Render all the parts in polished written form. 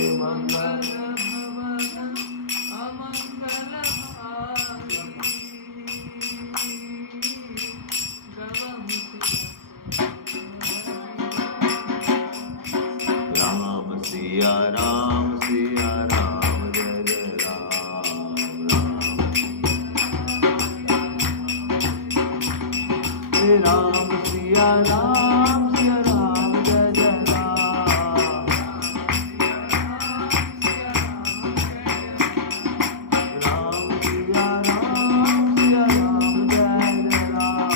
मंगल भवन अमंगल हारी राम सिया राम सिया राम जय जय राम राम सिया राम सिया राम जय जय राम राम सिया राम सिया राम जय जय Ram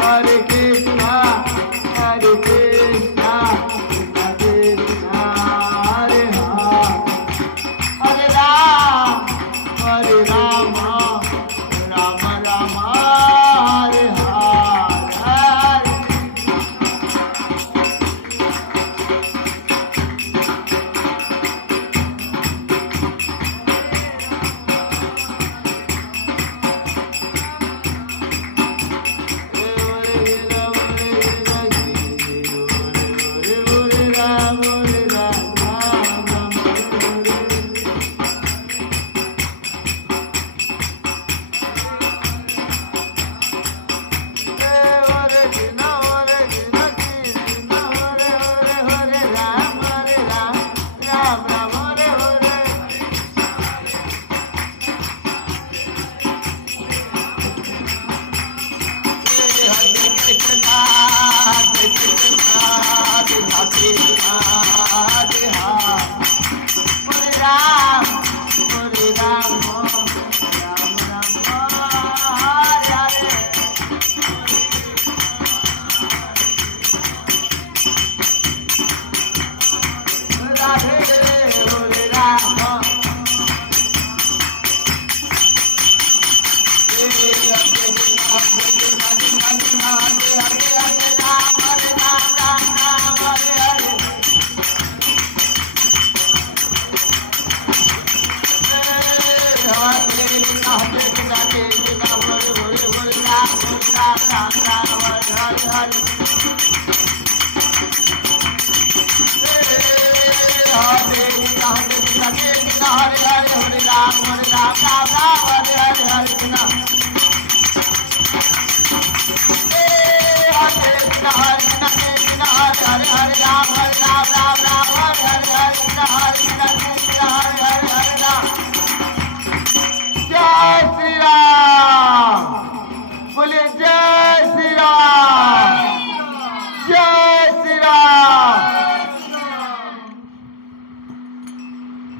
Hare Krishna, Hare Krishna, Krishna Krishna, Hare Hare, Hare Rama, Rama Rama, Hare Hare.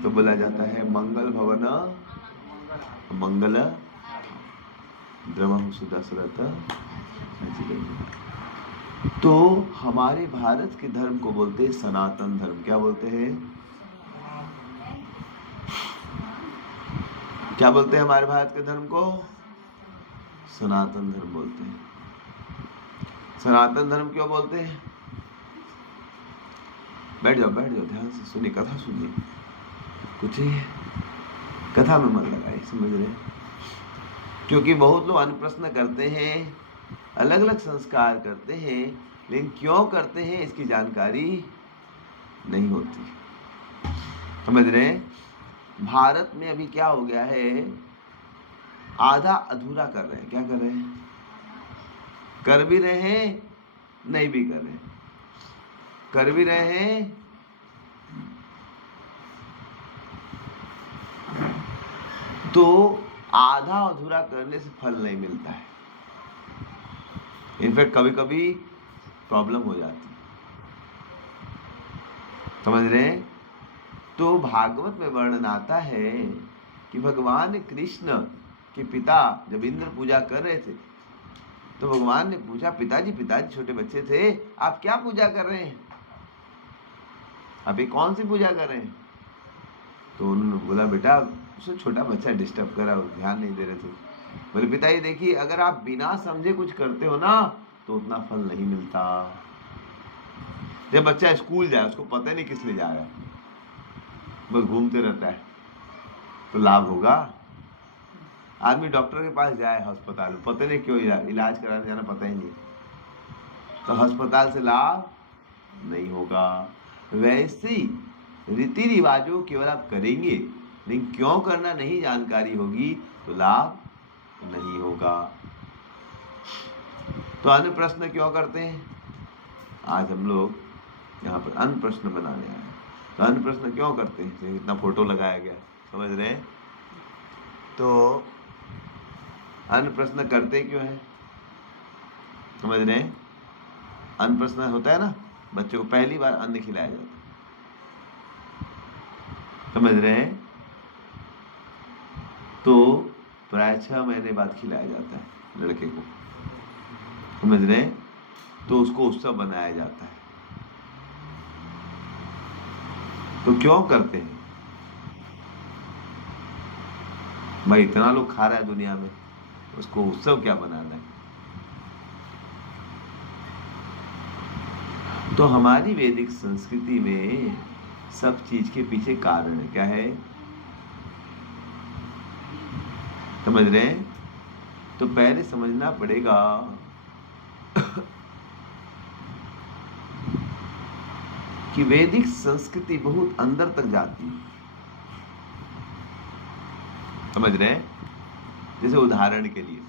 तो बोला जाता है मंगल भवन मंगल द्रवम सुदशरथ। तो हमारे भारत के धर्म को बोलते हैं सनातन धर्म। क्या बोलते हैं? क्या बोलते हैं हमारे भारत के धर्म को? सनातन धर्म बोलते हैं। सनातन धर्म क्यों बोलते हैं? बैठ जाओ ध्यान से सुनिए, कथा सुनिए, कुछ ही कथा में मन लगाए, समझ रहे? क्योंकि बहुत लोग अन्न करते हैं, अलग अलग संस्कार करते हैं, लेकिन क्यों करते हैं इसकी जानकारी नहीं होती। समझ रहे हैं? भारत में अभी क्या हो गया है, आधा अधूरा कर रहे हैं। क्या कर रहे हैं? कर भी रहे हैं, नहीं भी कर रहे हैं। कर भी रहे हैं, तो आधा अधूरा करने से फल नहीं मिलता है। इनफैक्ट कभी कभी प्रॉब्लम हो जाती है। समझ रहे हैं? तो भागवत में वर्णन आता है कि भगवान कृष्ण के पिता जब इंद्र पूजा कर रहे थे तो भगवान ने पूछा, पिताजी छोटे बच्चे थे, आप क्या पूजा कर रहे हैं? आप ये कौन सी पूजा कर रहे हैं? तो उन्होंने बोला, बेटा उससे छोटा बच्चा डिस्टर्ब करा, ध्यान नहीं दे रहे थे। बोले, पिताजी देखिए, अगर आप बिना समझे कुछ करते हो ना तो उतना फल नहीं मिलता। जब बच्चा स्कूल जाए, उसको पता नहीं किस लिए जा रहा है, बस घूमते रहता है, तो लाभ होगा। आदमी डॉक्टर के पास जाए, अस्पताल में, पता नहीं क्यों इलाज कराने जाना, पता ही नहीं, तो अस्पताल से लाभ नहीं होगा। वैसे रीति रिवाजों केवल आप करेंगे, लेकिन क्यों करना नहीं जानकारी होगी तो लाभ नहीं होगा। तो अन्य प्रश्न क्यों करते हैं? आज हम लोग यहाँ पर अन्य प्रश्न बनाने आए हैं। तो अन्य प्रश्न क्यों करते हैं? इतना फोटो लगाया गया, समझ रहे हैं? तो अन्य प्रश्न करते क्यों है? समझ रहे हैं? अन्न प्रश्न होता है ना, बच्चों को पहली बार अन्न खिलाया जाता है, समझ रहे हैं? तो प्राय 6 महीने बाद खिलाया जाता है लड़के को, समझ रहे हैं? तो उसको उत्सव बनाया जाता है। तो क्यों करते हैं भाई? इतना लोग खा रहा है दुनिया में, उसको उत्सव क्या बनाना है? तो हमारी वैदिक संस्कृति में सब चीज के पीछे कारण है। क्या है? समझ रहे हैं? तो पहले समझना पड़ेगा कि वैदिक संस्कृति बहुत अंदर तक जाती है। समझ रहे हैं? जैसे उदाहरण के लिए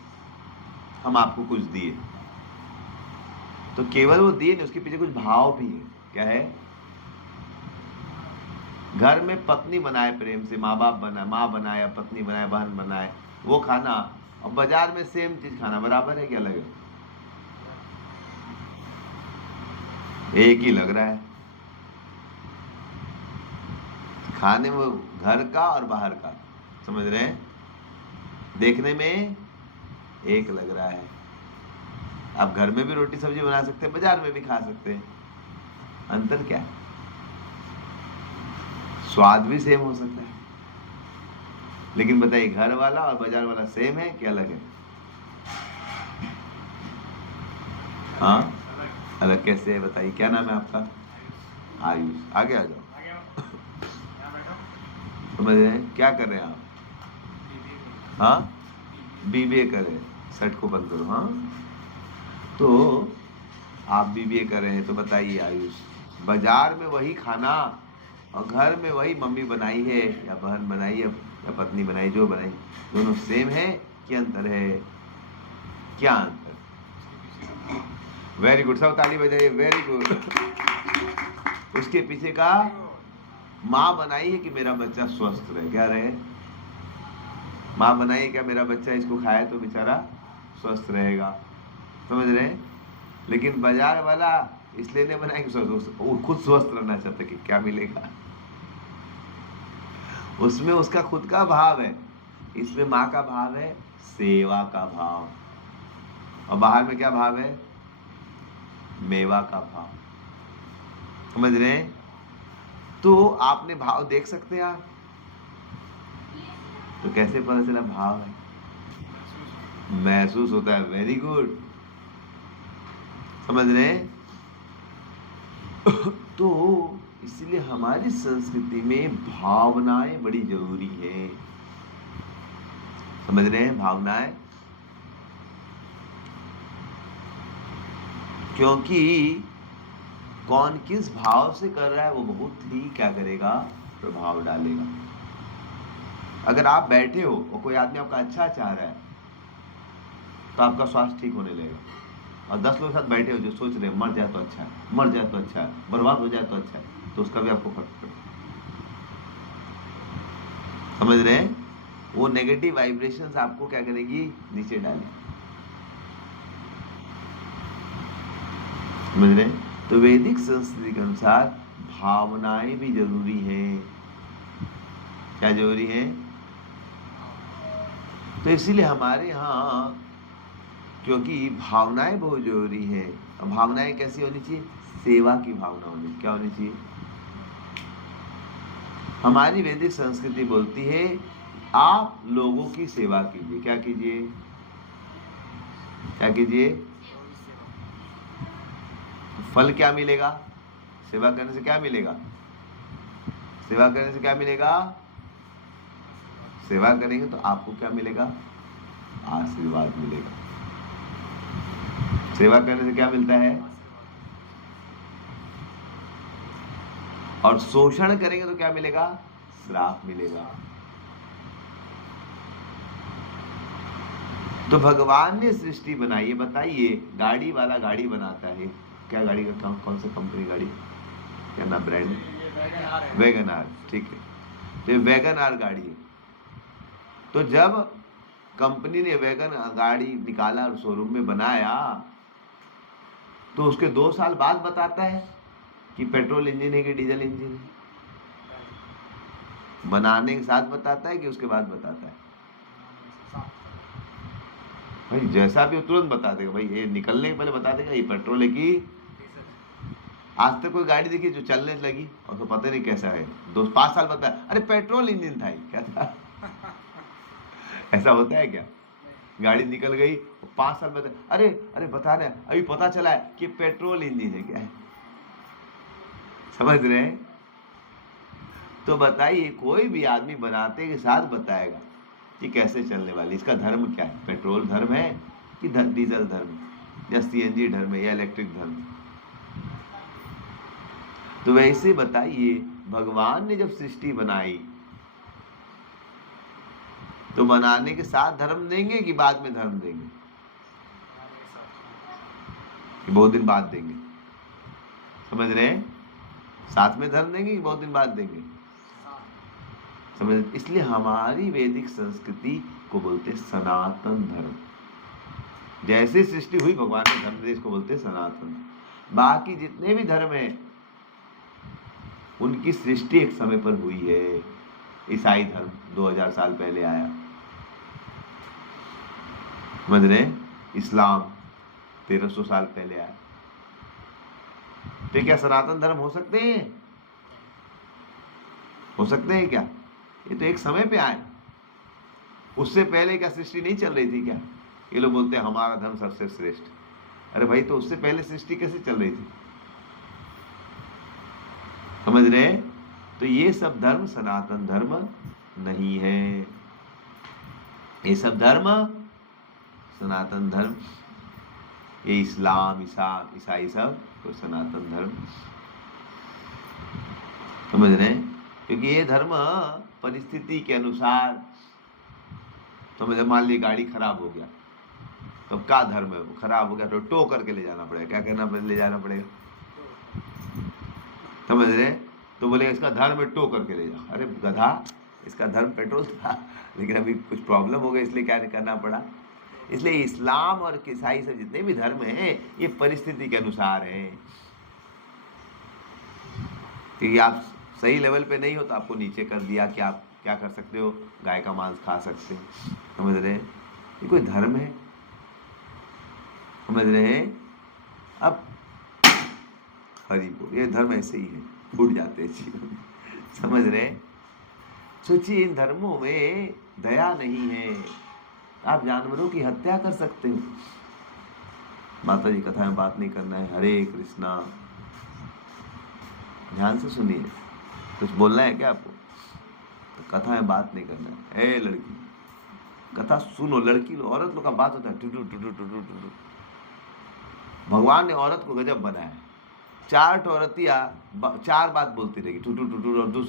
हम आपको कुछ दिए, तो केवल वो दिए नहीं, उसके पीछे कुछ भाव भी है। क्या है? घर में पत्नी बनाए प्रेम से, माँ बाप बनाए, माँ बनाए या पत्नी बनाए, बहन बनाए, वो खाना, और बाजार में सेम चीज खाना, बराबर है क्या? लगे एक ही लग रहा है खाने में, घर का और बाहर का, समझ रहे हैं? देखने में एक लग रहा है। आप घर में भी रोटी सब्जी बना सकते हैं, बाजार में भी खा सकते हैं, अंतर क्या है? स्वाद भी सेम हो सकता है, लेकिन बताइए घर वाला और बाजार वाला सेम है क्या अलग है? हाँ, अलग कैसे है बताइए? क्या नाम है आपका? आयुष। आगे आ जाओ। समझ रहे हैं? क्या कर रहे हैं आप? हाँ, बीबीए कर रहे हैं। शर्ट को बंद करो। हाँ, तो आप बीबीए कर रहे हैं, तो बताइए आयुष, बाजार में वही खाना और घर में वही मम्मी बनाई है या बहन बनाई है या पत्नी बनाई, जो बनाई, दोनों सेम है कि अंतर है? क्या अंतर? वेरी गुड, सब ताली बजाइए। Very good. उसके पीछे का माँ बनाई है कि मेरा बच्चा स्वस्थ रहे। क्या रहे? माँ बनाई है क्या मेरा बच्चा इसको खाए तो बेचारा स्वस्थ रहेगा, समझ रहे हैं? लेकिन बाजार वाला इसलिए नहीं बनाए कि वो खुद स्वस्थ रहना चाहता कि क्या मिलेगा, उसमें उसका खुद का भाव है। इसमें माँ का भाव है सेवा का भाव, और बाहर में क्या भाव है? मेवा का भाव, समझ रहे हैं? तो आपने भाव देख सकते हैं आप, तो कैसे पता चला भाव है? महसूस होता है। वेरी गुड, समझ रहे हैं? तो इसलिए हमारी संस्कृति में भावनाएं बड़ी जरूरी है, समझ रहे हैं? भावनाएं क्योंकि कौन किस भाव से कर रहा है वो बहुत ही क्या करेगा, प्रभाव डालेगा। अगर आप बैठे हो और कोई आदमी आपका अच्छा चाह रहा है तो आपका स्वास्थ्य ठीक होने लगेगा, और 10 लोग साथ बैठे हो जो सोच रहे हैं मर जाए तो अच्छा है, मर जाए तो अच्छा है, बर्बाद हो जाए तो अच्छा है, तो उसका भी आपको फर्क पड़ेगा। समझ रहे हैं? वो नेगेटिव वाइब्रेशंस आपको क्या करेगी, नीचे डालेगी। समझ रहे हैं? तो वैदिक संस्कृति के अनुसार भावनाएं भी जरूरी हैं। क्या जरूरी है? तो इसीलिए हमारे यहाँ, क्योंकि भावनाएं बहुत जरूरी है। भावनाएं कैसी होनी चाहिए? सेवा की भावना होनी। क्या होनी चाहिए? हमारी वैदिक संस्कृति बोलती है आप लोगों की सेवा कीजिए। क्या कीजिए? क्या कीजिए? फल क्या मिलेगा? सेवा करने से क्या मिलेगा? सेवा करने से क्या मिलेगा? सेवा करेंगे तो आपको क्या मिलेगा? आशीर्वाद मिलेगा। सेवा करने से क्या मिलता है? और शोषण करेंगे तो क्या मिलेगा? श्राप मिलेगा। तो भगवान ने सृष्टि बनाई है। बताइए, गाड़ी वाला गाड़ी बनाता है, क्या गाड़ी का कौन सा कंपनी गाड़ी, क्या नाम ब्रांड? Wagon are. ठीक है, तो ये वैगन आर गाड़ी है। तो जब कंपनी ने वैगन गाड़ी निकाला और शोरूम में बनाया तो उसके 2 साल बाद बताता है कि पेट्रोल इंजन है कि डीजल इंजन है। बनाने के साथ बताता है कि उसके बाद बताता है? भाई जैसा भी तुरंत बता देगा। भाई ये निकलने के पहले बता देगा ये पेट्रोल है कि। आज तक कोई गाड़ी देखी जो चलने लगी और तो पता नहीं कैसा है, 5 साल बताया अरे पेट्रोल इंजन था, क्या था? ऐसा होता है क्या? गाड़ी निकल गई 5 साल बाद अरे अरे बता रहे अभी पता चला है कि पेट्रोल इंजन है। क्या है? समझ रहे हैं? तो बताइए, कोई भी आदमी बनाते के साथ बताएगा कि कैसे चलने वाली, इसका धर्म क्या है? पेट्रोल धर्म है कि डीजल धर्म, या सीएनजी धर्म है, या इलेक्ट्रिक धर्म? तो वैसे बताइए, भगवान ने जब सृष्टि बनाई तो बनाने के साथ धर्म देंगे कि बाद में धर्म देंगे? कि बहुत दिन बाद देंगे? समझ रहे हैं? साथ में धर्म देंगे कि बहुत दिन बाद देंगे? समझ? इसलिए हमारी वैदिक संस्कृति को बोलते सनातन धर्म। जैसे सृष्टि हुई भगवान ने धर्म दिया, इसको बोलते सनातन। बाकी जितने भी धर्म हैं उनकी सृष्टि एक समय पर हुई है। ईसाई धर्म 2000 साल पहले आया। समझ रहे? इस्लाम 1300 साल पहले आया। तो क्या सनातन धर्म हो सकते हैं? हो सकते हैं क्या? ये तो एक समय पे आए। उससे पहले क्या सृष्टि नहीं चल रही थी क्या? ये लोग बोलते हैं हमारा धर्म सबसे श्रेष्ठ। अरे भाई, तो उससे पहले सृष्टि कैसे चल रही थी? समझ रहे? तो ये सब धर्म सनातन धर्म नहीं है। ये सब धर्म सनातन धर्म, ये इस्लाम, ईसाई सब तो सनातन धर्म। समझ रहे? क्योंकि ये धर्म परिस्थिति के अनुसार, समझ, मान ली गाड़ी खराब हो गया तो क्या धर्म है? वो खराब हो गया तो टो करके ले जाना पड़ेगा। क्या करना पड़ेगा? ले जाना पड़ेगा। समझ रहे? तो बोले इसका धर्म है टो करके ले जाओ। अरे गधा, इसका धर्म पेट्रोल था, लेकिन अभी कुछ प्रॉब्लम हो गई इसलिए क्या करना पड़ा। इसलिए इस्लाम और ईसाई से जितने भी धर्म हैं ये परिस्थिति के अनुसार है। क्योंकि आप सही लेवल पे नहीं हो तो आपको नीचे कर दिया कि आप क्या कर सकते हो, गाय का मांस खा सकते हैं। समझ रहे? ये कोई धर्म है? समझ रहे हैं? अब हरि बोल, ये धर्म ऐसे ही है, फूट जाते हैं जीवन में। समझ रहे? सोचिए, इन धर्मों में दया नहीं है। आप जानवरों की हत्या कर सकते हो। माता जी कथा में बात नहीं करना है। हरे कृष्णा, ध्यान से सुनिए। कुछ बोलना है क्या आपको? तो कथा में बात नहीं करना है। ए लड़की, कथा सुनो। लड़की लोग, औरत लोग का बात होता है टुटू टुटू टुटू टुटू। भगवान ने औरत को गजब बनाया है। 4 औरतियाँ 4 बात बोलती रहेगी, टू टू टू टू, और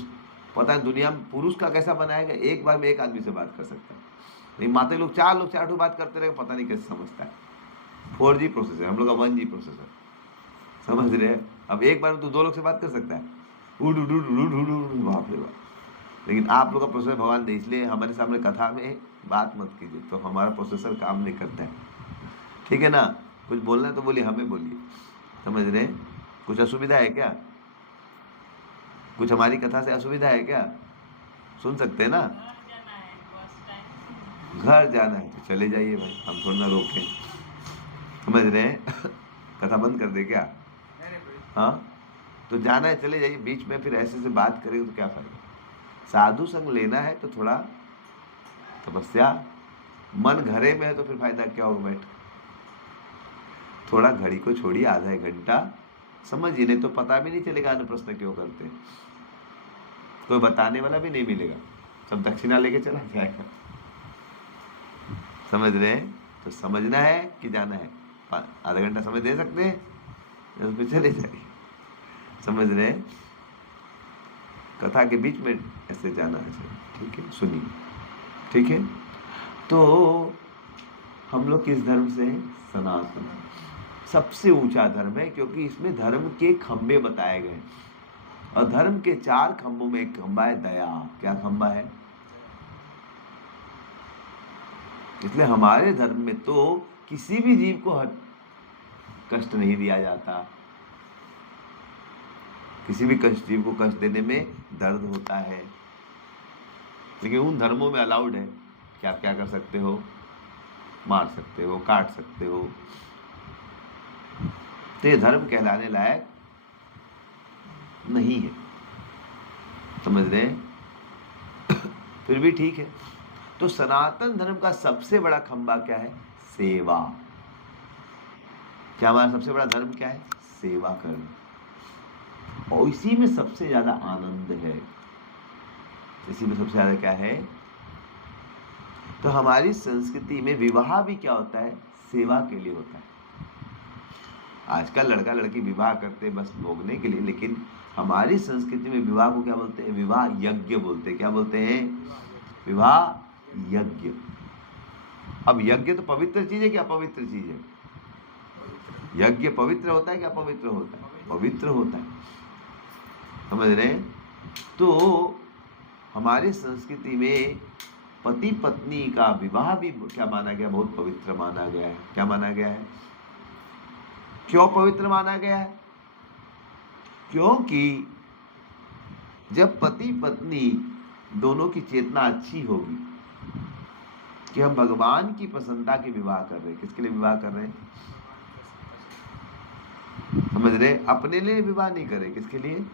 पता है दुनिया में पुरुष का कैसा बनाया गया, एक बार में एक आदमी से बात कर सकता है। लेकिन माते लोग 4 बात करते रहे, पता नहीं कैसे समझता है। 4G प्रोसेसर, हम लोग का 1G प्रोसेसर, समझ रहे हैं। अब एक बार में तो 2 लोग से बात कर सकता है, बाप रे बाप। लेकिन आप लोग का प्रोसेसर भगवान ने, इसलिए हमारे सामने कथा में बात मत कीजिए, तो हमारा प्रोसेसर काम नहीं करता है, ठीक है ना। कुछ बोलना है तो बोलिए, हमें बोलिए, समझ रहे। कुछ असुविधा है क्या? कुछ हमारी कथा से असुविधा है क्या? सुन सकते हैं ना। घर जाना है तो चले जाइए भाई, हम थोड़ा ना रोकें, समझ रहे हैं। कथा बंद कर दे क्या? हाँ, तो जाना है चले जाइए, बीच में फिर ऐसे से बात करेंगे तो क्या फायदा। साधु संग लेना है तो थोड़ा तपस्या, मन घरे में है तो फिर फायदा क्या होगा बैठ। थोड़ा घड़ी को छोड़िए, आधा 1 घंटा समझिए, नहीं तो पता भी नहीं चलेगा अन्य प्रश्न क्यों करते हैं। कोई बताने वाला भी नहीं मिलेगा, सब दक्षिणा लेके चला जाएगा, समझ रहे हैं। तो समझना है कि जाना है, आधा घंटा समय दे सकते हैं तो फिर चले जाइए, समझ रहे हैं। कथा के बीच में ऐसे जाना है, ठीक है, सुनिए, ठीक है। तो हम लोग किस धर्म से हैं? सनातन, सबसे ऊंचा धर्म है, क्योंकि इसमें धर्म के खंभे बताए गए, और धर्म के 4 खंभों में एक खंभा है दया। क्या खंभा है? इसलिए हमारे धर्म में तो किसी भी जीव को कष्ट नहीं दिया जाता, किसी भी जीव को कष्ट देने में दर्द होता है, लेकिन उन धर्मों में अलाउड है कि आप क्या कर सकते हो, मार सकते हो, काट सकते हो। तो ये धर्म कहलाने लायक नहीं है, समझ रहे हैं। फिर भी ठीक है। तो सनातन धर्म का सबसे बड़ा खंभा क्या है? सेवा। क्या हमारा सबसे बड़ा धर्म क्या है? सेवा करना, और इसी में सबसे ज्यादा आनंद है, इसी में सबसे ज्यादा क्या है। तो हमारी संस्कृति में विवाह भी क्या होता है? सेवा के लिए होता है। आजकल लड़का लड़की विवाह करते हैं बस भोगने के लिए, लेकिन हमारी संस्कृति में विवाह को क्या बोलते हैं? विवाह यज्ञ बोलते हैं। क्या बोलते हैं? विवाह यज्ञ। अब यज्ञ तो पवित्र चीज है कि अपवित्र चीज है? यज्ञ पवित्र होता है कि अपवित्र होता है? पवित्र होता है, समझ रहे हैं। तो हमारी संस्कृति में पति पत्नी का विवाह भी क्या माना गया? बहुत पवित्र माना गया है। क्या माना गया है? क्यों पवित्र माना गया है? क्योंकि जब पति पत्नी दोनों की चेतना अच्छी होगी कि हम भगवान की प्रसन्नता के विवाह कर रहे हैं। किसके लिए विवाह कर रहे हैं? समझ रहे? अपने लिए विवाह नहीं कर रहे, किसके लिए?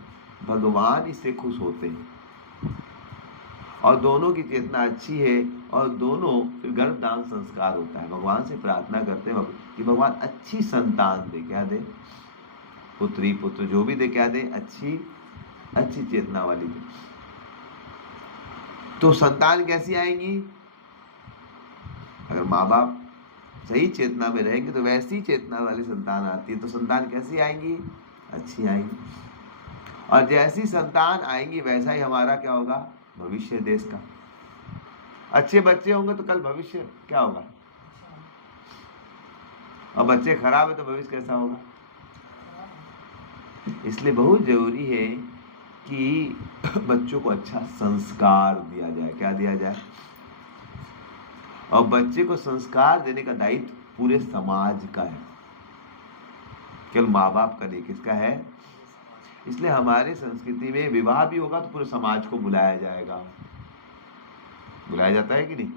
भगवान इससे खुश होते हैं, और दोनों की चेतना अच्छी है, और दोनों फिर गर्भदान संस्कार होता है। भगवान से प्रार्थना करते हैं कि भगवान अच्छी संतान दे। क्या दे? पुत्री पुत्र जो भी दे, क्या दे? अच्छी अच्छी चेतना वाली दे। तो संतान कैसी आएंगी? अगर माँ बाप सही चेतना में रहेंगे तो वैसी चेतना वाली संतान आती है। तो संतान कैसी आएंगी? अच्छी आएंगी, और जैसी संतान आएंगी वैसा ही हमारा क्या होगा? भविष्य देश का। अच्छे बच्चे होंगे तो कल भविष्य क्या होगा? और बच्चे खराब है तो भविष्य कैसा होगा? इसलिए बहुत जरूरी है कि बच्चों को अच्छा संस्कार दिया जाए। क्या दिया जाए? और बच्चे को संस्कार देने का दायित्व पूरे समाज का है, केवल माँ बाप का नहीं। किसका है? इसलिए हमारे संस्कृति में विवाह भी होगा तो पूरे समाज को बुलाया जाएगा। बुलाया जाता है कि नहीं?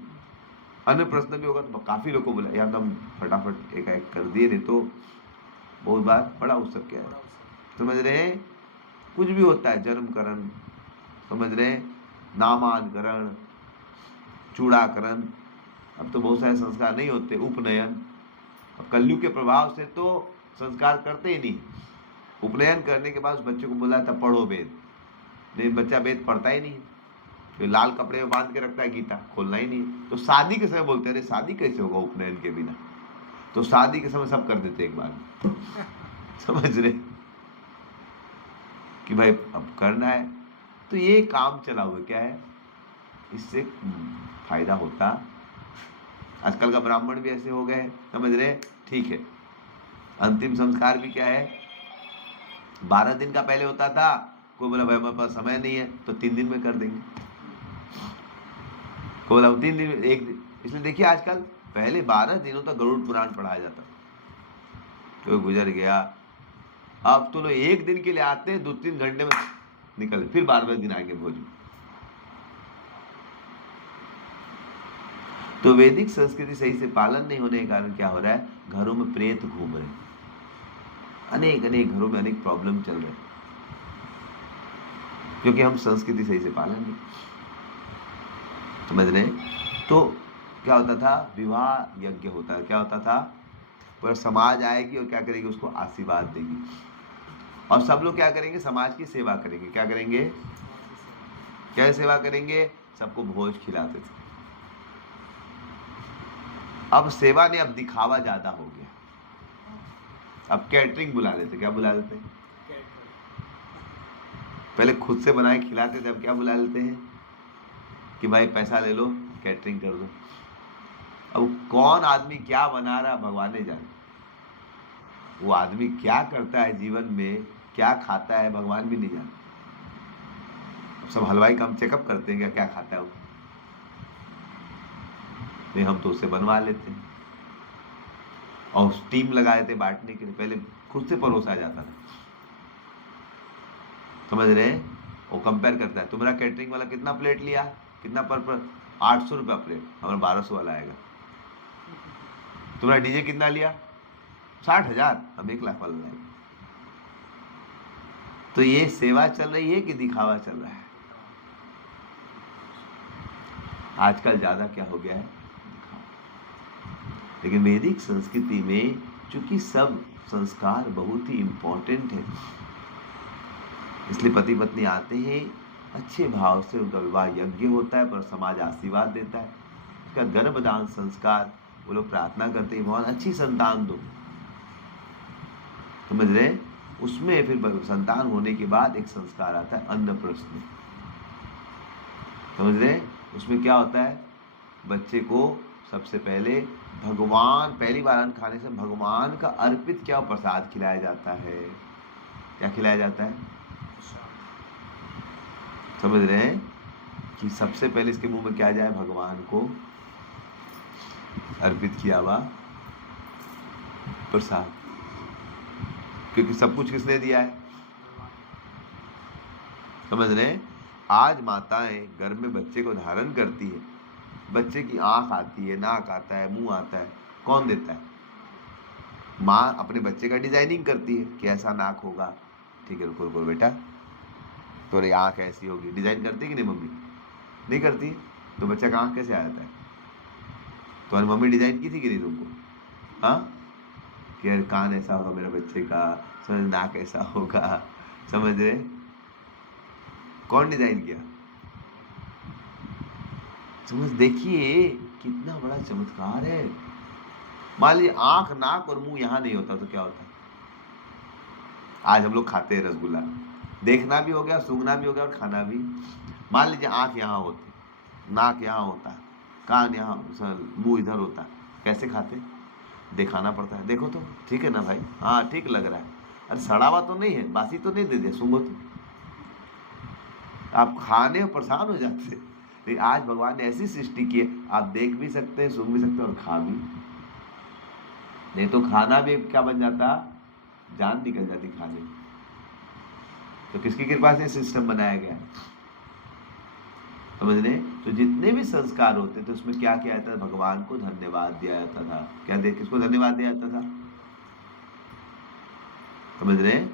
अन्य प्रश्न भी होगा तो काफी लोग को बुलाया। यहाँ तो हम फटाफट एक कर दिए, नहीं तो बहुत बार बड़ा उत्सव क्या है, समझ रहे? कुछ भी होता है, जन्मकरण, समझ रहे, नामांकरण, चूड़ाकरण, अब तो बहुत सारे संस्कार नहीं होते, उपनयन। अब कलयुग के प्रभाव से तो संस्कार करते ही नहीं। उपनयन करने के बाद उस बच्चे को बोला था पढ़ो वेद, लेकिन बच्चा वेद पढ़ता ही नहीं, तो लाल कपड़े में बांध के रखता है, गीता खोलना ही नहीं। तो शादी के समय बोलते हैं अरे शादी कैसे होगा उपनयन के बिना? तो शादी के समय सब कर देते एक बार समझ रहे कि भाई अब करना है। तो ये काम चला हुआ क्या है, इससे फायदा होता। आजकल का ब्राह्मण भी ऐसे हो गए, समझ रहे, ठीक है। अंतिम संस्कार भी क्या है, 12 दिन का पहले होता था, कोई बोला भाई हमारे पास समय नहीं है तो 3 दिन में कर देंगे, कोई बोला 3 दिन, 1 दिन। इसलिए देखिए आजकल पहले 12 दिनों तक गरुड़ पुराण पढ़ाया जाता, तो गुजर गया। अब तो लोग 1 दिन के लिए आते हैं, 2-3 घंटे में निकल, फिर 12वें दिन आगे भोजन। तो वैदिक संस्कृति सही से पालन नहीं होने के कारण क्या हो रहा है, घरों में प्रेत घूम रहे, अनेक घरों में अनेक प्रॉब्लम चल रहे, क्योंकि हम संस्कृति सही से पालन नहीं, समझ रहे। तो क्या होता था, विवाह यज्ञ होता है, क्या होता था, पर समाज आएगी और क्या करेगी, उसको आशीर्वाद देगी, और सब लोग क्या करेंगे, समाज की सेवा करेंगे। क्या करेंगे, क्या सेवा करेंगे, सबको भोज खिलाते थे। अब सेवा ने, अब दिखावा ज्यादा हो गया, अब कैटरिंग बुला लेते। क्या बुला लेते हैं, पहले खुद से बनाए खिलाते थे, अब क्या बुला लेते हैं कि भाई पैसा ले लो कैटरिंग कर दो। अब कौन आदमी क्या बना रहा भगवान ने जाने, वो आदमी क्या करता है जीवन में, क्या खाता है भगवान भी नहीं जानता। सब हलवाई का हम चेकअप करते हैं क्या खाता है वो, नहीं हम तो उससे बनवा लेते हैं, और टीम लगाए थे बांटने के लिए, पहले खुद से परोसा जाता था, समझ रहे। वो कंपेयर करता है, तुम्हारा कैटरिंग वाला कितना प्लेट लिया, कितना पर 800 रुपया प्लेट, हमारा 1200 वाला आएगा। तुम्हारा डीजे कितना लिया, 60,000, हम 1 लाख वाला लाएंगे। तो ये सेवा चल रही है कि दिखावा चल रहा है, आजकल ज्यादा क्या हो गया है, लेकिन वैदिक संस्कृति में चूंकि सब संस्कार बहुत ही इंपॉर्टेंट है, इसलिए पति पत्नी आते हैं, अच्छे भाव से उनका विवाह यज्ञ होता है, पर समाज आशीर्वाद देता है। उसका गर्भदान संस्कार, वो लोग प्रार्थना करते हैं बहुत अच्छी संतान दो, समझ रहे। उसमें फिर संतान होने के बाद एक संस्कार आता है अन्नप्रश्न, समझ रहे। उसमें क्या होता है, बच्चे को सबसे पहले भगवान, पहली बार अन्न खाने से भगवान का अर्पित क्या प्रसाद खिलाया जाता है। क्या खिलाया जाता है, समझ रहे हैं, कि सबसे पहले इसके मुंह में क्या जाए, भगवान को अर्पित किया हुआ प्रसाद, क्योंकि सब कुछ किसने दिया है, समझ रहे। आज माताएं घर में बच्चे को धारण करती है, बच्चे की आंख आती है, नाक आता है, मुंह आता है, कौन देता है, माँ अपने बच्चे का डिजाइनिंग करती है कि ऐसा नाक होगा, ठीक है रुको रुको बेटा, तो आंख ऐसी होगी, डिजाइन करती है कि नहीं मम्मी, नहीं करती, तो बच्चा का आंख कैसे आ जाता है, तुम्हारी मम्मी डिजाइन की थी कि नहीं तुमको, हाँ, कि यार कान ऐसा होगा मेरे बच्चे का, समझ, नाक ऐसा होगा, समझ रहे, कौन डिजाइन किया, समझ। देखिए कितना बड़ा चमत्कार है। मान लीजिए आंख, नाक और मुंह यहाँ नहीं होता तो क्या होता, आज हम लोग खाते हैं रसगुल्ला, देखना भी हो गया, सूंघना भी हो गया और खाना भी। मान लीजिए आंख यहाँ होती, नाक यहाँ होता, कान यहाँ, मुंह इधर होता, कैसे खाते, दिखाना पड़ता है, देखो तो ठीक है ना भाई, हाँ ठीक लग रहा है, अरे सड़ा हुआ तो नहीं है, बासी तो नहीं दे दिया, सूंघो तो, आप खाने और परेशान हो जाते। लेकिन आज भगवान ने ऐसी सृष्टि की है, आप देख भी सकते हैं, सूंघ भी सकते हैं और खा भी, नहीं तो खाना भी क्या बन जाता, जान निकल जाती खाने। तो किसकी कृपा से सिस्टम बनाया गया, समझ रहे। तो जितने भी संस्कार होते थे उसमें क्या किया जाता था, भगवान को धन्यवाद दिया जाता था। क्या दे, किसको धन्यवाद दिया जाता था, समझ रहे।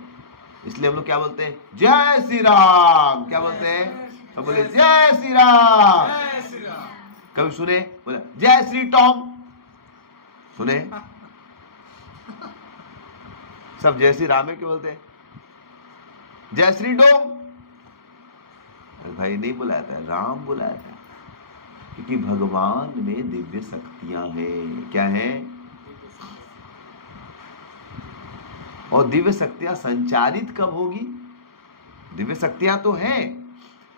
इसलिए हम लोग क्या बोलते हैं, जय श्री राम, क्या बोलते हैं, सब बोले जय श्री राम। कभी सुने बोला जय श्री टॉम, सुने, सब जय श्री राम है, क्यों बोलते हैं जय श्री डोम, भाई नहीं बुलाया था, राम बुलाया था, क्योंकि भगवान में दिव्य शक्तियां हैं। क्या है, और दिव्य शक्तियां संचारित कब होगी? दिव्य शक्तियां तो हैं,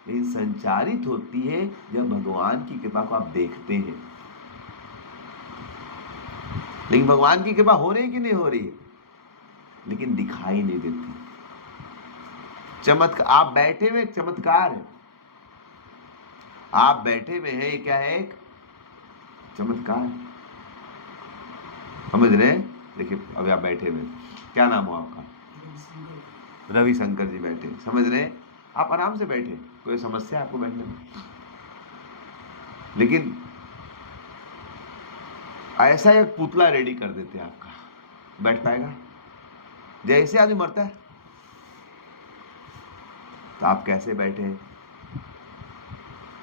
लेकिन संचारित होती है जब भगवान की कृपा को आप देखते हैं। लेकिन भगवान की कृपा हो रही है कि नहीं हो रही है? लेकिन दिखाई नहीं देती। चमत्कार, आप बैठे हुए चमत्कार है। आप बैठे हुए हैं, ये क्या है? एक चमत्कार। समझ रहे हैं? देखिए अभी आप बैठे हुए, क्या नाम हो आपका? रविशंकर जी बैठे, समझ रहे हैं? आप आराम से बैठे, कोई समस्या आपको बैठने में? लेकिन ऐसा एक पुतला रेडी कर देते हैं आपका, बैठ पाएगा? जैसे आदमी मरता है तो आप कैसे बैठे?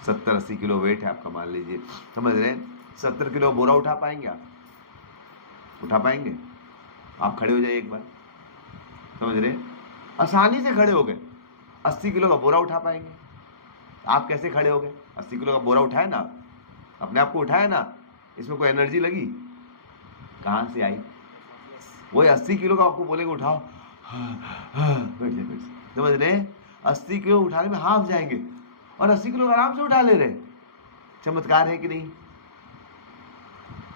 70-80 किलो वेट है आपका, मान लीजिए, समझ रहे हैं? 70 किलो बोरा उठा पाएंगे आप? उठा पाएंगे? आप खड़े हो जाइए एक बार, समझ रहे? आसानी से खड़े हो गए। 80 किलो का बोरा उठा पाएंगे? आप कैसे खड़े हो गए? 80 किलो का बोरा उठाए ना, अपने आप को उठाया ना, इसमें कोई एनर्जी लगी? कहाँ से आई? वही 80 किलो का आपको बोलेंगे उठाओ, बैठ जाए, समझ रहे? 80 किलो उठाने में हाफ जाएंगे और 80 किलो आराम से उठा ले रहे। चमत्कार है कि नहीं?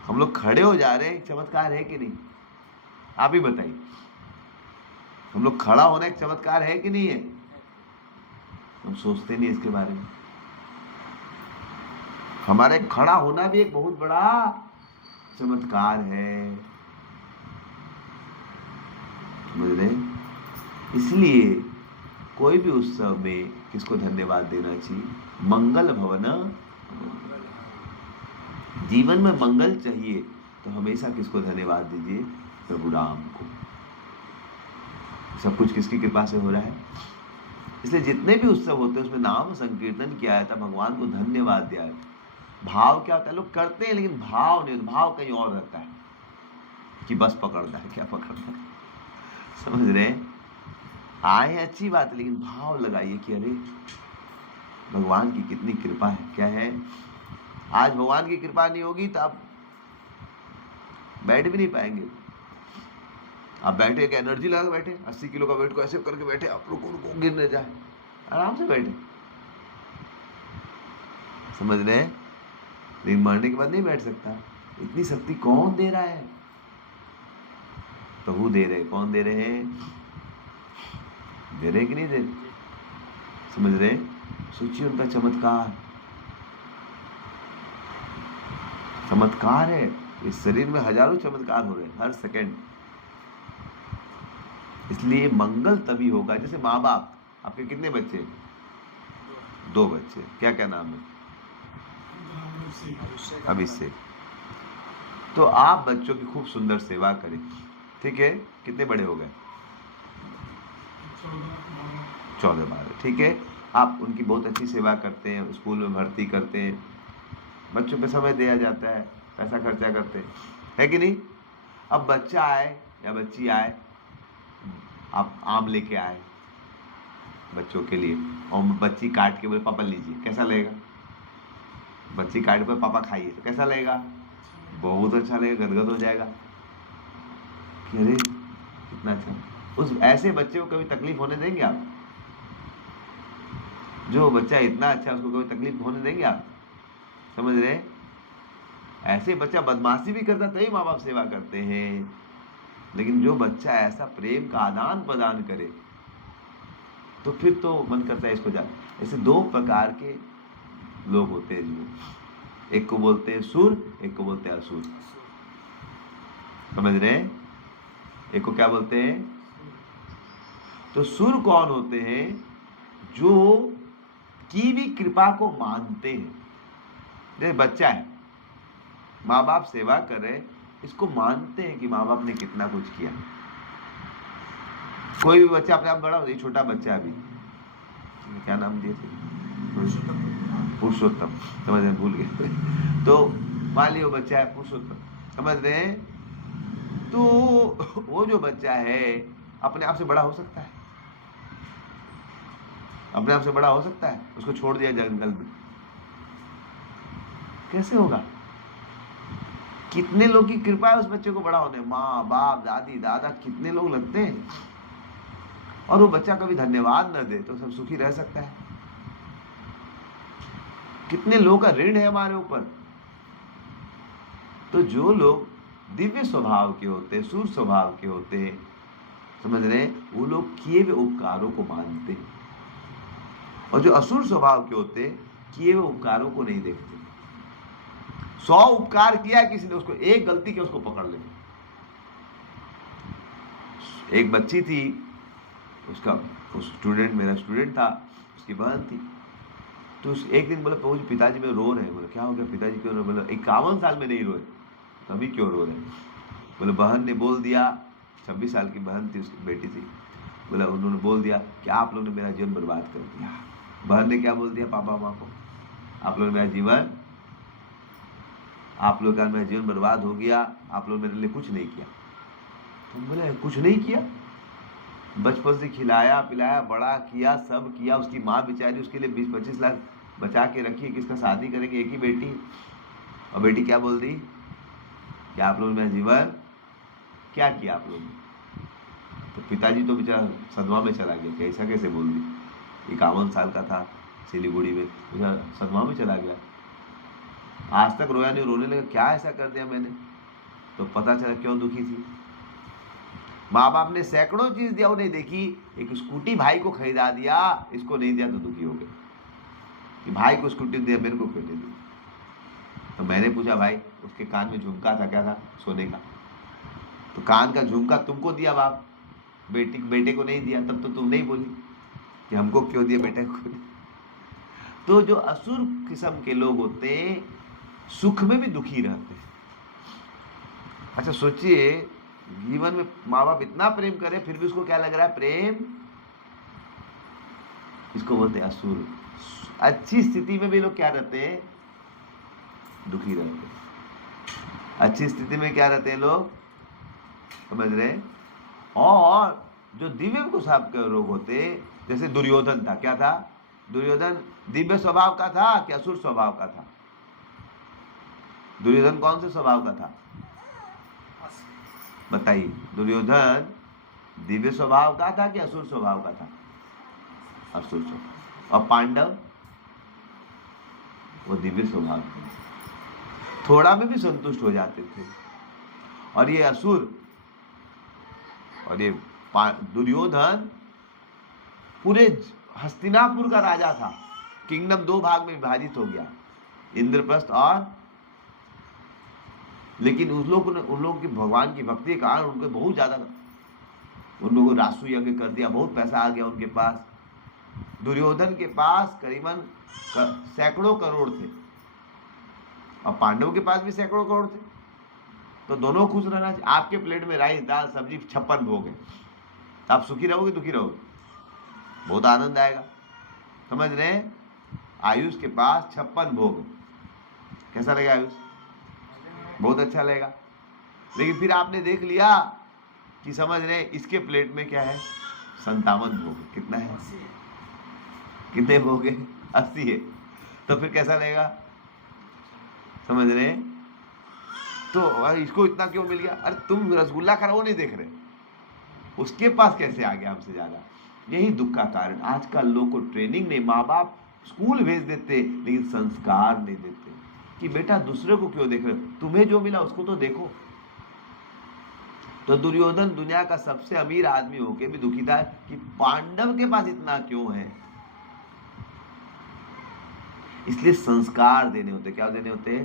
हम लोग खड़े हो जा रहे हैं, चमत्कार है कि नहीं? आप ही बताइए। हम लोग खड़ा होना एक चमत्कार है कि नहीं है? हम सोचते नहीं इसके बारे में। हमारे खड़ा होना भी एक बहुत बड़ा चमत्कार है, समझ रहे? इसलिए कोई भी उत्सव में किसको धन्यवाद देना चाहिए? मंगल भवन। जीवन में मंगल चाहिए तो हमेशा किसको धन्यवाद दीजिए? प्रभु राम को। सब कुछ किसकी कृपा से हो रहा है? इसलिए जितने भी उत्सव होते हैं उसमें नाम संकीर्तन किया जाता है, भगवान को धन्यवाद दिया है। भाव क्या होता है? लोग करते हैं लेकिन भाव नहीं, भाव कहीं और रहता है कि बस पकड़ना है, क्या पकड़ना है, समझ रहे हैं? आए अच्छी बात, लेकिन भाव लगाइए कि अरे भगवान की कितनी कृपा है। क्या है? आज भगवान की कृपा नहीं होगी तो आप बैठ भी नहीं पाएंगे। आप बैठे कि एनर्जी लगा के बैठे, 80 किलो का वेट को ऐसे करके बैठे, आप रुको गिर न जाए, आराम से बैठे, समझ रहे हैं? लेकिन मरने के बाद नहीं बैठ सकता। इतनी शक्ति कौन दे रहा है? प्रभु दे रहे। कौन दे रहे हैं? दे रहे कि नहीं दे रहे? समझ रहे? सोचिए उनका चमत्कार, चमत्कार है। इस शरीर में हजारों चमत्कार हो रहे हैं हर सेकंड। इसलिए मंगल तभी होगा। जैसे माँ बाप, आपके कितने बच्चे? 2 बच्चे। क्या क्या नाम है? अभिषेक। तो आप बच्चों की खूब सुंदर सेवा करें, ठीक है? कितने बड़े हो गए? 14-12, ठीक है? आप उनकी बहुत अच्छी सेवा करते हैं, स्कूल में भर्ती करते हैं, बच्चों पे समय दिया जाता है, पैसा खर्चा करते हैं, है कि नहीं? अब बच्चा आए या बच्ची आए, आप आम लेके आए बच्चों के लिए और बच्ची काट के बोले पापा लीजिए, कैसा लगेगा? बच्ची काट के पापा खाइए तो कैसा लगेगा? बहुत अच्छा लगेगा, गदगद हो जाएगा कि अरे कितना अच्छा। उस ऐसे बच्चे को कभी तकलीफ होने देंगे आप? जो बच्चा इतना अच्छा, उसको कभी तकलीफ होने देंगे आप? समझ रहे? ऐसे बच्चा बदमाशी भी करता तभी माँ बाप सेवा करते हैं, लेकिन जो बच्चा ऐसा प्रेम का आदान प्रदान करे तो फिर तो मन करता है इसको जान। ऐसे 2 प्रकार के लोग होते हैं जीवन, एक को बोलते हैं सुर, एक को बोलते हैं असुर। समझ रहे? एक को क्या बोलते हैं? तो सुर कौन होते हैं? जो की भी कृपा को मानते हैं। जैसे बच्चा है, माँ बाप सेवा कर रहे, इसको मानते हैं कि माँ बाप ने कितना कुछ किया। कोई भी बच्चा अपने आप बड़ा हो, छोटा बच्चा अभी क्या नाम दिए थे? पुरुषोत्तम, समझ रहे? भूल गए। तो मान लियो बच्चा है पुरुषोत्तम, समझ रहे हैं? तो वो जो बच्चा है अपने आप से बड़ा हो सकता है? अपने आप से बड़ा हो सकता है? उसको छोड़ दिया जंगल में, कैसे होगा? कितने लोग की कृपा है उस बच्चे को बड़ा होने, माँ बाप दादी दादा कितने लोग लगते हैं, और वो बच्चा कभी धन्यवाद न दे तो सब सुखी रह सकता है। कितने लोगों का ऋण है हमारे ऊपर। तो जो लोग दिव्य स्वभाव के होते, सूर स्वभाव के होते, समझ रहे, वो लोग किए हुए उपकारों को मानते, और जो असुर स्वभाव के होते किए हुए उपकारों को नहीं देखते। 100 उपकार किया किसी ने, उसको एक गलती की उसको पकड़ ले। एक बच्ची थी, उसका स्टूडेंट, मेरा स्टूडेंट था, उसकी बहन थी, तो एक दिन बोला प्रभु जी पिताजी में रो रहे हैं। बोला क्या हो गया पिताजी क्यों रो? बोला 51 साल में नहीं रोए, तो अभी क्यों रो रहे? बोले बहन ने बोल दिया, 26 साल की बहन थी, उसकी बेटी थी। बोला उन्होंने बोल दिया कि आप लोगों ने मेरा जीवन बर्बाद कर दिया। बहन ने क्या बोल दिया पापा माँ को? आप लोग मेरा जीवन, आप लोग का मेरा जीवन बर्बाद हो गया, आप लोग मेरे लिए कुछ नहीं किया। तो बोले कुछ नहीं किया? बचपन से खिलाया पिलाया बड़ा किया, सब किया। उसकी माँ बेचारी उसके लिए 20-25 लाख बचा के रखी है कि इसका शादी करेंगे, एक ही बेटी, और बेटी क्या बोल दी कि आप लोग मेरा जीवन क्या किया आप लोग? तो पिताजी तो बेचारा सदमा में चला गया, कैसा कैसे बोल दी। 51 साल का था, सिलीगुड़ी में, बेचारा सदमा में चला गया। आज तक रोया नहीं, रोने लगा क्या ऐसा कर दिया मैंने। तो पता चला क्यों दुखी थी। माँ बाप ने सैकड़ों चीज दिया, वो नहीं देखी। एक स्कूटी भाई को खरीदा दिया, इसको नहीं दिया तो दुखी हो गए कि भाई को स्कूटी दिया मेरे को क्यों नहीं दी। तो मैंने पूछा भाई, उसके कान में झुमका था, क्या था? सोने का। तो कान का झुमका तुमको दिया बाप, बेटे को नहीं दिया, तब तो तुम नहीं बोली कि हमको क्यों दिया बेटे को। तो जो असुर किस्म के लोग होते सुख में भी दुखी रहते हैं। अच्छा सोचिए, जीवन में माँ बाप इतना प्रेम करे फिर भी उसको क्या लग रहा है? प्रेम, इसको बोलते हैं असुर। अच्छी स्थिति में भी लोग क्या रहते हैं? दुखी रहते हैं। अच्छी स्थिति में क्या रहते हैं लोग? समझ रहे? और जो दिव्य को साफ के रोग होते, जैसे दुर्योधन था, क्या था? दुर्योधन दिव्य स्वभाव का था कि असुर स्वभाव का था? दुर्योधन कौन से स्वभाव का था बताइए? दुर्योधन दिव्य स्वभाव का था कि असुर स्वभाव का था? असुर स्वभाव। और पांडव वो दिव्य स्वभाव थे, थोड़ा में भी संतुष्ट हो जाते थे। और ये असुर, और ये दुर्योधन पूरे हस्तिनापुर का राजा था। किंगडम 2 भाग में विभाजित हो गया, इंद्रप्रस्थ और, लेकिन उन लोगों की भगवान की भक्ति के कारण उनको बहुत ज्यादा, उन लोगों को रासु यज्ञ कर दिया, बहुत पैसा आ गया उनके पास। दुर्योधन के पास करीबन सैकड़ों करोड़ थे, और पांडवों के पास भी सैकड़ों करोड़ थे। तो दोनों खुश रहना चाहिए। आपके प्लेट में राइस दाल सब्जी 56 भोग है, तो आप सुखी रहोगे दुखी रहोगे? बहुत आनंद आएगा। समझ रहे हैं? आयुष के पास 56 भोग, कैसा लगेगा आयुष? बहुत अच्छा लगेगा। लेकिन फिर आपने देख लिया कि समझ रहे इसके प्लेट में क्या है? 57 भोग। कितना है? कितने भोग है? 80 है। तो फिर कैसा लगेगा? समझ रहे? तो इसको इतना क्यों मिल गया? अरे तुम रसगुल्ला खा रहे हो, नहीं देख रहे उसके पास कैसे आ गया हमसे ज्यादा। यही दुख का कारण। आजकल लोग को ट्रेनिंग नहीं, माँ बाप स्कूल भेज देते लेकिन संस्कार नहीं देते कि बेटा दूसरे को क्यों देख रहे हो, तुम्हें जो मिला उसको तो देखो। तो दुर्योधन दुनिया का सबसे अमीर आदमी होके भी दुखी था कि पांडव के पास इतना क्यों है। इसलिए संस्कार देने होते। क्या देने होते?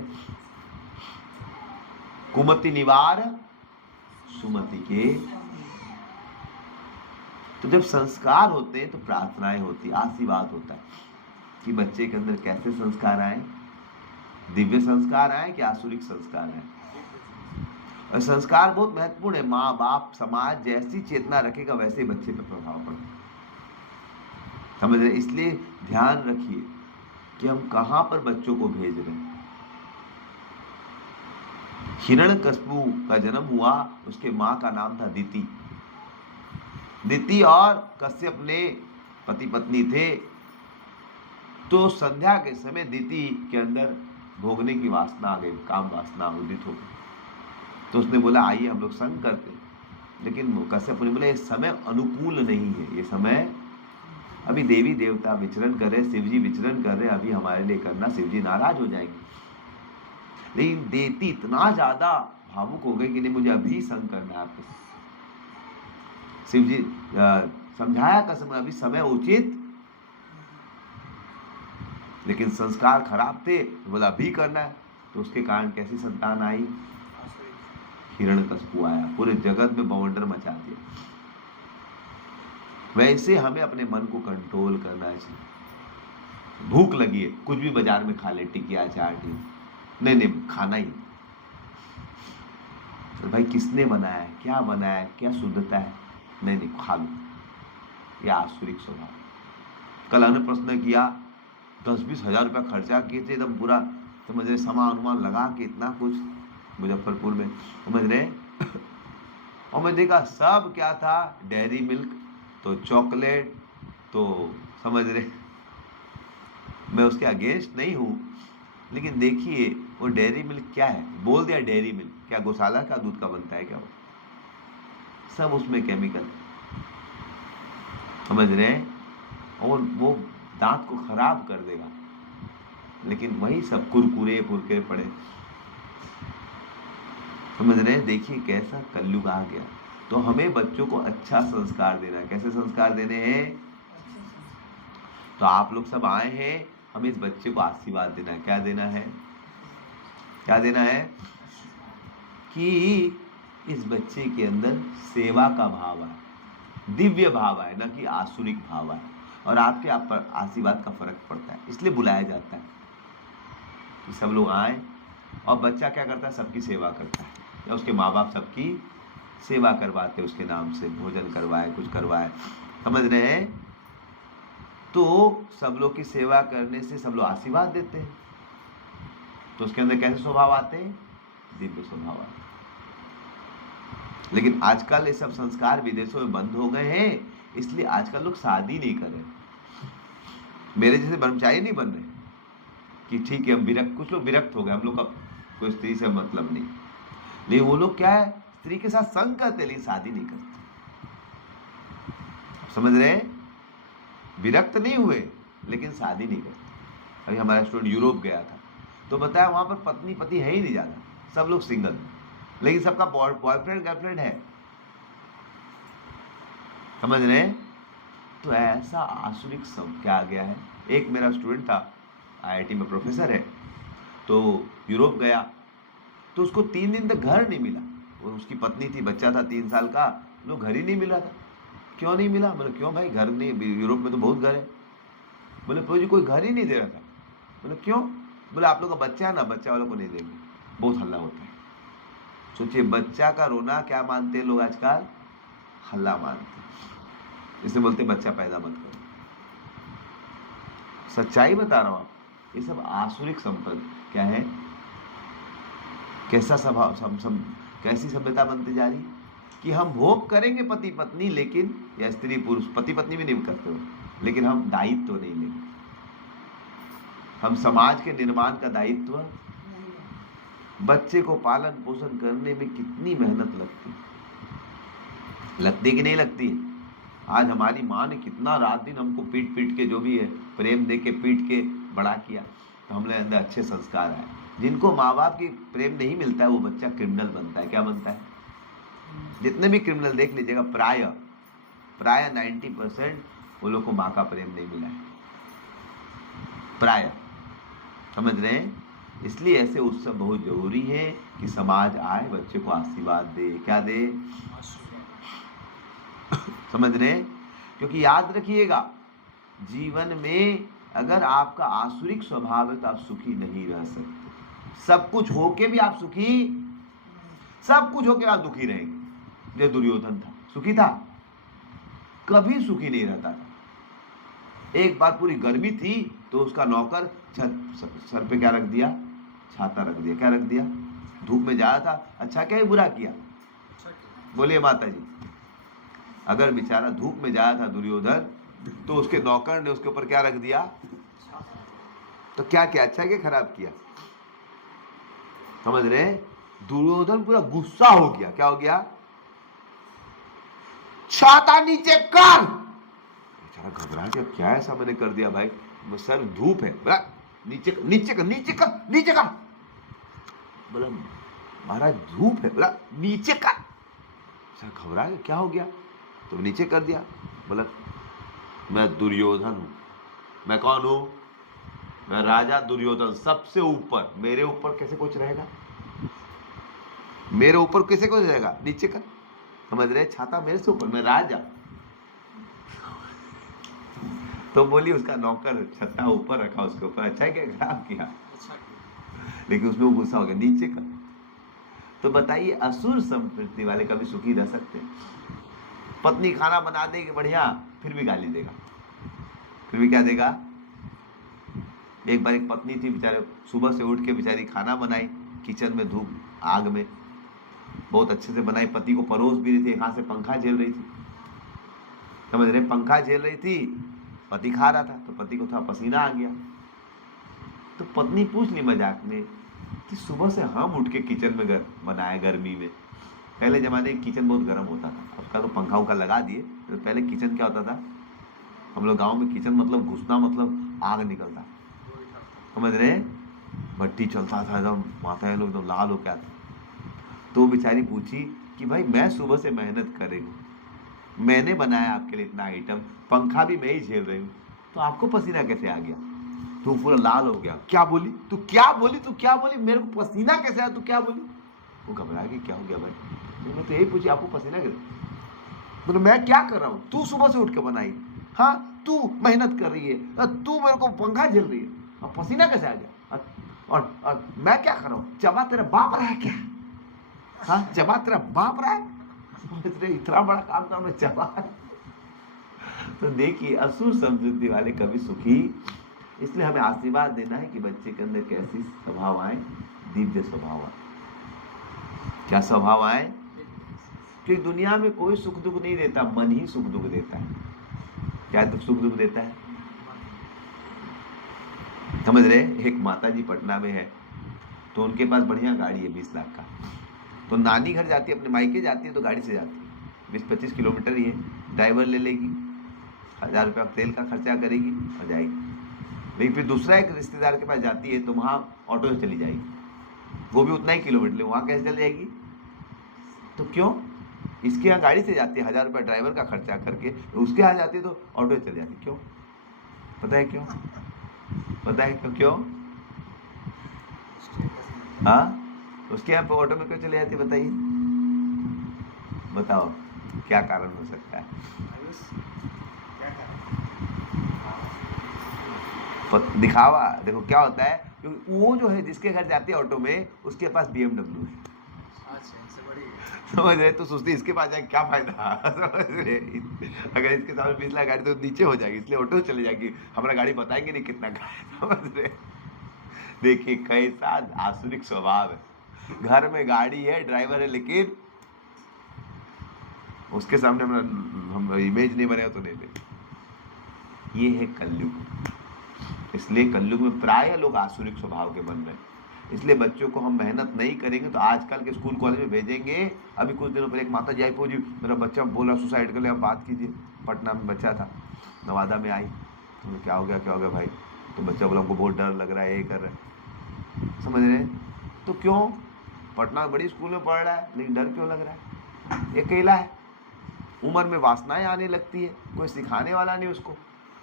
कुमति निवार सुमति के। तो जब संस्कार होते हैं तो प्रार्थनाएं होती, आशीर्वाद होता है कि बच्चे के अंदर कैसे संस्कार आए, दिव्य संस्कार आए कि आसुरिक संस्कार आए। और संस्कार बहुत महत्वपूर्ण है। माँ बाप समाज जैसी चेतना रखेगा वैसे ही बच्चे पर प्रभाव पड़ेगा। समझ रहे? इसलिए ध्यान रखिए कि हम कहां पर बच्चों को भेज रहे हैं। हिरण्यकश्यपु का जन्म हुआ, उसके मां का नाम था दिति। दिति और कश्यप ने पति पत्नी थे। तो संध्या के समय दिति के अंदर भोगने की वासना आ गई, काम वासना उदित हो गई। तो उसने बोला आइए हम लोग संग करते हैं। लेकिन कश्यप मुनि बोले ये समय अनुकूल नहीं है, ये समय अभी देवी देवता विचरण कर रहे, शिव जी विचरण कर रहे, अभी हमारे लिए करना, शिव जी नाराज हो जाएंगे। लेकिन देती इतना ज्यादा भावुक हो गई कि नहीं मुझे अभी संग करना है आपके। शिव जी समझाया कश्यप अभी समय उचित, लेकिन संस्कार खराब थे, तो बोला अभी करना है। तो उसके कारण कैसी संतान आई? हिरण्यकशिपु आया, पूरे जगत में बवंडर मचा दिया। वैसे हमें अपने मन को कंट्रोल करना चाहिए। भूख लगी है, कुछ भी बाजार में खा ले, टिकिया चाट, नहीं खाना ही। तो भाई किसने बनाया है, क्या बनाया है, क्या शुद्धता है? नहीं खा लो। यह आसुरिक स्वभाव। कल हमने प्रश्न किया, 10-20 हजार रुपया खर्चा किए थे, एकदम पूरा समझ रहे, समा अनुमान लगा के इतना कुछ मुजफ्फरपुर में, समझ रहे। और मैं देखा सब क्या था, डेयरी मिल्क, तो चॉकलेट, तो समझ रहे। मैं उसके अगेंस्ट नहीं हूँ, लेकिन देखिए वो डेयरी मिल्क क्या है, बोल दिया डेयरी मिल्क, क्या गौशाला का दूध का बनता है क्या? वो सब उसमें केमिकल, समझ रहे हैं, और वो दांत को खराब कर देगा। लेकिन वही सब कुरकुरे पुरके पड़े, समझ रहे हैं। देखिए कैसा कलयुग आ गया। तो हमें बच्चों को अच्छा संस्कार देना है। कैसे संस्कार देने हैं? तो आप लोग सब आए हैं, हमें इस बच्चे को आशीर्वाद देना है। क्या देना है? क्या देना है? कि इस बच्चे के अंदर सेवा का भाव है, दिव्य भाव है, ना कि आसुरिक भाव है। और आपके आप पर आशीर्वाद का फर्क पड़ता है, इसलिए बुलाया जाता है कि सब लोग आए। और बच्चा क्या करता है? सबकी सेवा करता है, या उसके माँ बाप सबकी सेवा करवाते, उसके नाम से भोजन करवाए, कुछ करवाए, समझ रहे हैं। तो सब लोग की सेवा करने से सब लोग आशीर्वाद देते हैं, तो उसके अंदर कैसे स्वभाव आते हैं? दिव्य स्वभाव आते हैं। लेकिन आजकल ये सब संस्कार विदेशों में बंद हो गए हैं, इसलिए आजकल लोग शादी नहीं कर रहे। मेरे जैसे ब्रह्मचारी नहीं बन रहे कि ठीक है हम विरक्त, कुछ लोग विरक्त हो गए, हम लोग का कोई स्त्री से मतलब नहीं। लेकिन वो लोग क्या है, स्त्री के साथ संग करते लेकिन शादी नहीं करते, समझ रहे। विरक्त नहीं हुए लेकिन शादी नहीं करते। अभी हमारा स्टूडेंट यूरोप गया था, तो बताया वहां पर पत्नी पति है ही नहीं ज्यादा, सब लोग सिंगल, लेकिन सबका बॉयफ्रेंड गर्लफ्रेंड है, समझ रहे। तो ऐसा आसुरिक सब क्या आ गया है। एक मेरा स्टूडेंट था, आईआईटी में प्रोफेसर है, तो यूरोप गया, तो उसको 3 दिन तक घर नहीं मिला। वो उसकी पत्नी थी, बच्चा था 3 साल का, लोग घर ही नहीं मिला था। क्यों नहीं मिला? बोले क्यों भाई, घर नहीं, यूरोप में तो बहुत घर है। बोले प्रभु जी कोई घर ही नहीं दे रहा था। बोले क्यों? बोले आप लोग का बच्चा है ना, बच्चा वालों को नहीं देंगे, बहुत हल्ला होता है। सोचिए, बच्चा का रोना क्या मानते हैं लोग आजकल? हल्ला मानते हैं। इसे बोलते बच्चा पैदा मत करो। सच्चाई बता रहा हूं आप, ये सब आसुरिक संपत्ति क्या है, कैसा स्वभाव, कैसी सभ्यता बनती जा रही कि हम भोग करेंगे पति पत्नी, लेकिन या स्त्री पुरुष, पति पत्नी भी नहीं करते हो, लेकिन हम दायित्व तो नहीं लेंगे। हम समाज के निर्माण का दायित्व, बच्चे को पालन पोषण करने में कितनी मेहनत लगती कि नहीं लगती? आज हमारी माँ ने कितना रात दिन हमको पीट पीट के, जो भी है प्रेम दे के पीट के बड़ा किया, तो हमने अंदर अच्छे संस्कार आए। जिनको माँ बाप की प्रेम नहीं मिलता है, वो बच्चा क्रिमिनल बनता है। क्या बनता है? जितने भी क्रिमिनल देख लीजिएगा, प्राय 90% वो लोग को माँ का प्रेम नहीं मिला है, प्राय, समझ रहे हैं। इसलिए ऐसे उत्सव बहुत जरूरी है कि समाज आए, बच्चे को आशीर्वाद दे। क्या दे? समझ रहे। क्योंकि याद रखिएगा, जीवन में अगर आपका आसुरिक स्वभाव है तो आप सुखी नहीं रह सकते। सब कुछ होके भी आप सुखी, सब कुछ होके आप दुखी रहेंगे। जो दुर्योधन था, सुखी था? कभी सुखी नहीं रहता था। एक बार पूरी गर्मी थी तो उसका नौकर सर पे क्या रख दिया? छाता रख दिया। क्या रख दिया? धूप में जा रहा था। अच्छा क्या ही बुरा किया? बोलिए माता जी। अगर बेचारा धूप में जाया था दुर्योधन, तो उसके नौकर ने उसके ऊपर क्या रख दिया? तो क्या किया? अच्छा क्या खराब किया? समझ रहे। दुर्योधन पूरा गुस्सा हो गया। क्या हो गया? छाता नीचे कर। बेचारा घबरा गया, क्या ऐसा मैंने कर दिया भाई? सर धूप है। बोला नीचे कर, नीचे कर, नीचे कर, नीचे कर। बोला महाराज धूप है। बोला नीचे कर। सर घबरा गया, क्या हो गया? तो नीचे कर दिया। बोला मैं दुर्योधन हूं। मैं कौन हूं? मैं राजा दुर्योधन, सबसे ऊपर। मेरे ऊपर कैसे कुछ रहेगा? मेरे ऊपर कैसे कुछ रहेगा? नीचे कर। समझ रहे? छाता मेरे से ऊपर, मैं राजा। तो बोली उसका नौकर छत्ता ऊपर रखा उसके ऊपर। अच्छा क्या खराब किया? लेकिन उसमें वो गुस्सा हो गया, नीचे कर। तो बताइए असुर संस्कृति वाले कभी सुखी रह सकते हैं? पत्नी खाना बना देगी बढ़िया, फिर भी गाली देगा। फिर भी क्या देगा? एक बार एक पत्नी थी, बेचारे सुबह से उठ के बेचारी खाना बनाई किचन में, धूप आग में बहुत अच्छे से बनाई, पति को परोस भी रही थी, एक हाथ से पंखा झेल रही थी। समझ रहे? पंखा झेल रही थी, पति खा रहा था, तो पति को थोड़ा पसीना आ गया। तो पत्नी पूछ ली मजाक में कि सुबह से हम उठ के किचन में बनाए गर्मी में। पहले जमाने में किचन बहुत गर्म होता था, उसका तो पंखा उखा लगा दिए। तो पहले किचन क्या होता था, हम लोग गांव में किचन मतलब घुसना मतलब आग निकलता। समझ रहे? भट्टी चलता था एकदम, माताएं लोग एकदम लाल हो के आते। तो बेचारी पूछी कि भाई मैं सुबह से मेहनत कर रही हूँ, मैंने बनाया आपके लिए इतना आइटम, पंखा भी मैं ही झेल रही हूँ, तो आपको पसीना कैसे आ गया? तो पूरा लाल हो गया। क्या बोली तू? क्या बोली तू? क्या बोली? मेरे को पसीना कैसे आया? तू क्या बोली? वो घबरा गई, क्या हो गया भाई? तो मैं तो यही पूछी आपको पसीना कैसे? मतलब मैं क्या कर रहा हूँ? तू सुबह से उठ के बनाई, हाँ तू मेहनत कर रही है, तू मेरे को पंखा झेल रही है, और पसीना कैसे आ गया? और मैं क्या कर रहा हूँ? चबा तेरा बाप रहा है क्या? हाँ चबा तेरा बाप रहा है? इतना बड़ा काम था, मैं चबा। तो देखिए असुर संस्कृति वाले कभी सुखी। इसलिए हमें आशीर्वाद देना है कि बच्चे के अंदर कैसी स्वभाव आए? दिव्य स्वभाव आए। क्या स्वभाव आए? कि दुनिया में कोई सुख दुख नहीं देता, मन ही सुख दुख देता है। क्या सुख दुख देता है? समझ रहे? एक माता जी पटना में है, तो उनके पास बढ़िया गाड़ी है 20 लाख का। तो नानी घर जाती है, अपने मायके जाती है, तो गाड़ी से जाती है, 20-25 किलोमीटर ही है। ड्राइवर ले लेगी, 1000 रुपया तेल का खर्चा करेगी और जाएगी। लेकिन फिर दूसरा एक रिश्तेदार के पास जाती है, तो वहाँ ऑटो से चली जाएगी, वो भी उतना ही किलोमीटर, वहाँ कैसे चल जाएगी? तो क्यों? इसके यहाँ गाड़ी से जाती है, 1000 रुपया ड्राइवर का खर्चा करके, उसके यहाँ जाती है तो ऑटो से चली जाती। क्यों? पता है क्यों? पता है क्यों? क्यों? हाँ, उसके यहाँ पे ऑटो में क्यों चले जाती? बताइए, बताओ क्या कारण हो सकता है? दिखावा। देखो क्या होता है, क्योंकि वो जो है जिसके घर जाती है ऑटो में, उसके पास BMW है। समझ रहे? तो सोचते इसके पास जाए क्या फायदा? समझ रहे? अगर इसके सामने 20 लाख गाड़ी तो नीचे हो जाएगी, इसलिए ऑटो चले जाएगी, हमारा गाड़ी बताएंगे नहीं कितना का है। समझ रहे? देखिए कैसा आसुरिक स्वभाव है। घर में गाड़ी है, ड्राइवर है, लेकिन उसके सामने हम इमेज नहीं बने तो नहीं दे। ये है कलयुग। इसलिए कलयुग में प्राय लोग आसुरिक स्वभाव के बन रहे हैं। इसलिए बच्चों को हम मेहनत नहीं करेंगे तो आजकल के स्कूल कॉलेज में भेजेंगे। अभी कुछ दिनों पहले एक माता जी आई, जी मेरा बच्चा बोला सुसाइड कर ले, आप बात कीजिए। पटना में बच्चा था, नवादा में आई, तो क्या हो गया? क्या हो गया भाई? तो बच्चा बोला हमको बहुत डर लग रहा है, ये कर रहा है। समझ रहे? तो क्यों? पटना बड़ी स्कूल में पढ़ रहा है, लेकिन डर क्यों लग रहा है? अकेला है, उम्र में वासनाएं आने लगती है, कोई सिखाने वाला नहीं उसको,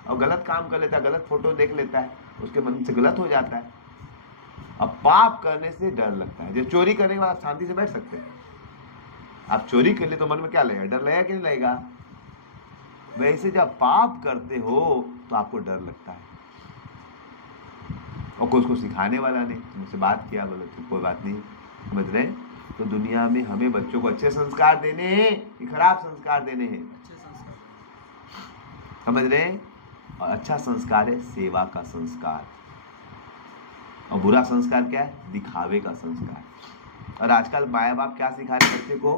और गलत काम कर लेता है, गलत फोटो देख लेता है, उसके मन से गलत हो जाता है। अब पाप करने से डर लगता है। जब चोरी करने के बाद शांति से बैठ सकते हैं, आप चोरी कर ले तो मन में क्या लगेगा? डर लगेगा कि नहीं लगेगा? वैसे जब पाप करते हो तो आपको डर लगता है, और कोई उसको सिखाने वाला नहीं। मुझसे बात किया, बोले तो कोई बात नहीं। समझ रहे? तो दुनिया में हमें बच्चों को अच्छे संस्कार देने हैं कि खराब संस्कार देने हैं? समझ रहे? और अच्छा संस्कार है सेवा का संस्कार, और बुरा संस्कार क्या है? दिखावे का संस्कार। और आजकल माँ बाप क्या सिखा रहे बच्चे को?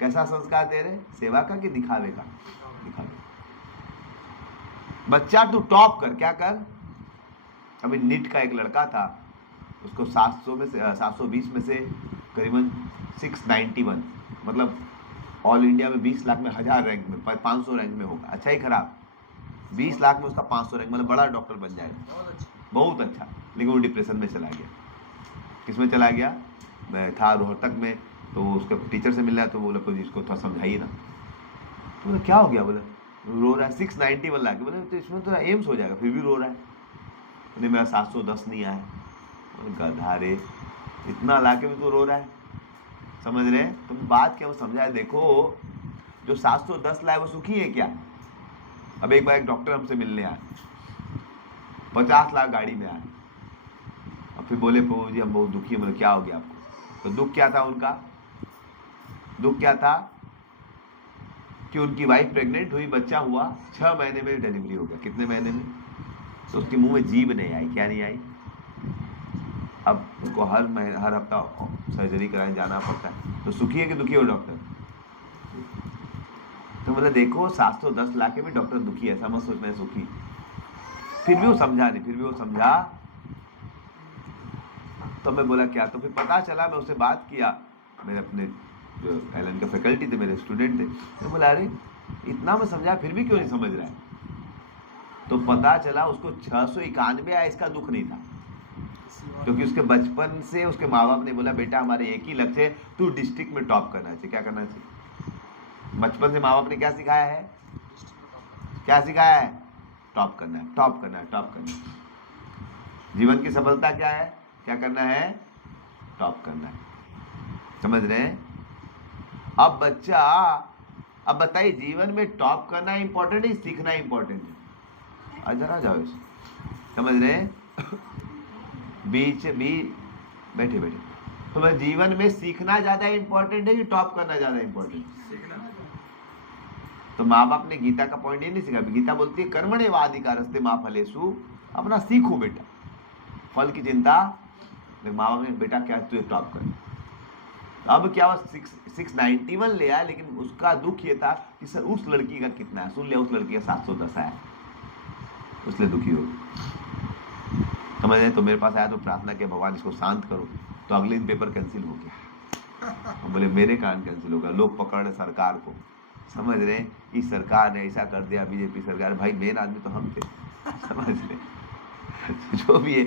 कैसा संस्कार दे रहे? सेवा का कि दिखावे का? दिखावे। बच्चा तू टॉप कर, क्या कर? अभी नीट का एक लड़का था, उसको 720 में से करीबन 691, मतलब ऑल इंडिया में 20 लाख में 1000 रैंक में 500 रैंक में होगा, अच्छा ही खराब, 20 लाख में उसका 500 रैंक, मतलब बड़ा डॉक्टर बन जाएगा, बहुत अच्छा। लेकिन वो डिप्रेशन में चला गया। किस में चला गया? मैं था रोहतक में, तो उसके टीचर से मिलना है, तो बोला कोई इसको थोड़ा समझाइए ना। तो बोला क्या हो गया? बोला रो रहा है, 691 लाख। बोले तो इसमें तो एम्स हो जाएगा, फिर भी रो रहा है। बोले मेरा 710 नहीं आया। गधा रे, इतना ला के भी तो रो रहा है, समझ रहे? तो बात क्या वो समझा, देखो जो 710 लाए वो सुखी है क्या? अब एक बार एक डॉक्टर हमसे मिलने आए, 50 लाख गाड़ी में आए, और फिर बोले प्रभु जी हम बहुत दुखी हैं। बोले क्या हो गया आपको? तो दुख क्या था उनका? दुख क्या था कि उनकी वाइफ प्रेग्नेंट हुई, बच्चा हुआ, 6 महीने में डिलीवरी हो गया। कितने महीने में? तो उसके मुंह में जीभ नहीं आई। क्या नहीं आई? अब उसको हर हफ्ता सर्जरी कराने जाना पड़ता है। तो सुखी है कि दुखी हो डॉक्टर? तो बोले देखो 710 लाख में डॉक्टर दुखी है, ऐसा मत सोचना है सुखी। फिर भी वो समझा नहीं, फिर भी वो समझा। तो मैं बोला क्या? तो फिर पता चला, मैं उससे बात किया, मेरे अपने जो एलन के फैकल्टी थे, मेरे स्टूडेंट थे। मैं बोला अरे इतना मैं समझा फिर भी क्यों नहीं समझ रहा है? तो पता चला उसको 691 आया, इसका दुख नहीं था, क्योंकि उसके बचपन से उसके माँ बाप ने बोला बेटा हमारे एक ही लक्ष्य है, तू डिस्ट्रिक्ट में टॉप करना चाहिए। क्या करना चाहिए? बचपन से माँ बाप ने क्या सिखाया है? क्या सिखाया है? टॉप करना है, टॉप करना है, टॉप करना है। जीवन की सफलता क्या है? क्या करना है? टॉप करना है। समझ रहे हैं? अब बच्चा, अब बताइए जीवन में टॉप करना इंपॉर्टेंट है, सीखना इंपॉर्टेंट है? जरा जाओ इस, समझ रहे हैं? बीच बैठे बैठे, तो जीवन में सीखना ज्यादा इंपॉर्टेंट है कि टॉप करना ज्यादा इंपॉर्टेंट? सीखना। तो माँ बाप ने गीता का पॉइंट ये नहीं सिखा। गीता बोलती है कर्मण्येवाधिकारस्ते मा फलेषु, अपना सीखो बेटा, फल की चिंता। माँ बाप ने बेटा क्या तू टॉप कर। अब क्या हुआ? 691 ले आया, लेकिन उसका दुख ये था कि सर उस लड़की का कितना है? सुन लिया उस लड़की का 710 आया, उसलिए दुखी हो। समझ रहे? तो मेरे पास आया तो प्रार्थना किया भगवान इसको शांत करो। तो अगले दिन पेपर कैंसिल हो गया। बोले मेरे कारण कैंसिल होगा, लोग पकड़ सरकार को। समझ रहे? इस सरकार ने ऐसा कर दिया, बीजेपी सरकार। भाई मेन आदमी तो हम थे, समझ रहे? जो भी है,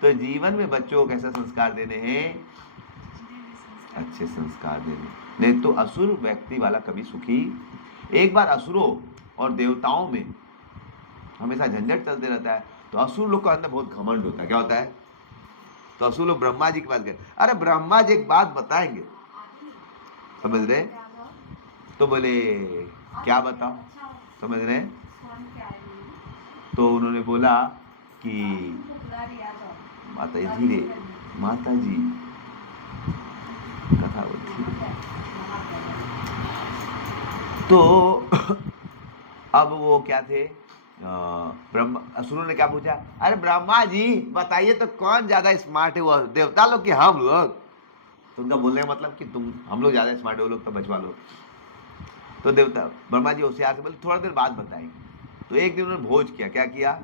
तो जीवन में बच्चों को कैसा संस्कार देने हैं? अच्छे संस्कार देने। नहीं तो असुर व्यक्ति वाला कभी सुखी। एक बार असुरों और देवताओं में हमेशा झंझट चलते रहता है। तो असुर लोग का अंदर बहुत घमंड होता है। क्या होता है? तो असुर लोग ब्रह्मा जी की बात करें, अरे ब्रह्मा जी एक बात बताएंगे, समझ रहे? तो बोले क्या बताओ? समझ रहे? तो उन्होंने बोला कि माता जी धीरे, माता जी कथा होती। तो अब वो क्या थे, ब्रह्मा, असुरों ने क्या पूछा? अरे ब्रह्मा जी बताइए तो कौन ज्यादा स्मार्ट है, वो देवता लोग कि हम लोग? तो उनका बोलने का मतलब कि तुम, हम लोग ज्यादा स्मार्ट है, वो लोग तो बचवा लो। तो देवता ब्रह्मा जी होशियार से बोले थोड़ा देर बाद बताएंगे। तो एक दिन उन्होंने भोज किया। क्या किया?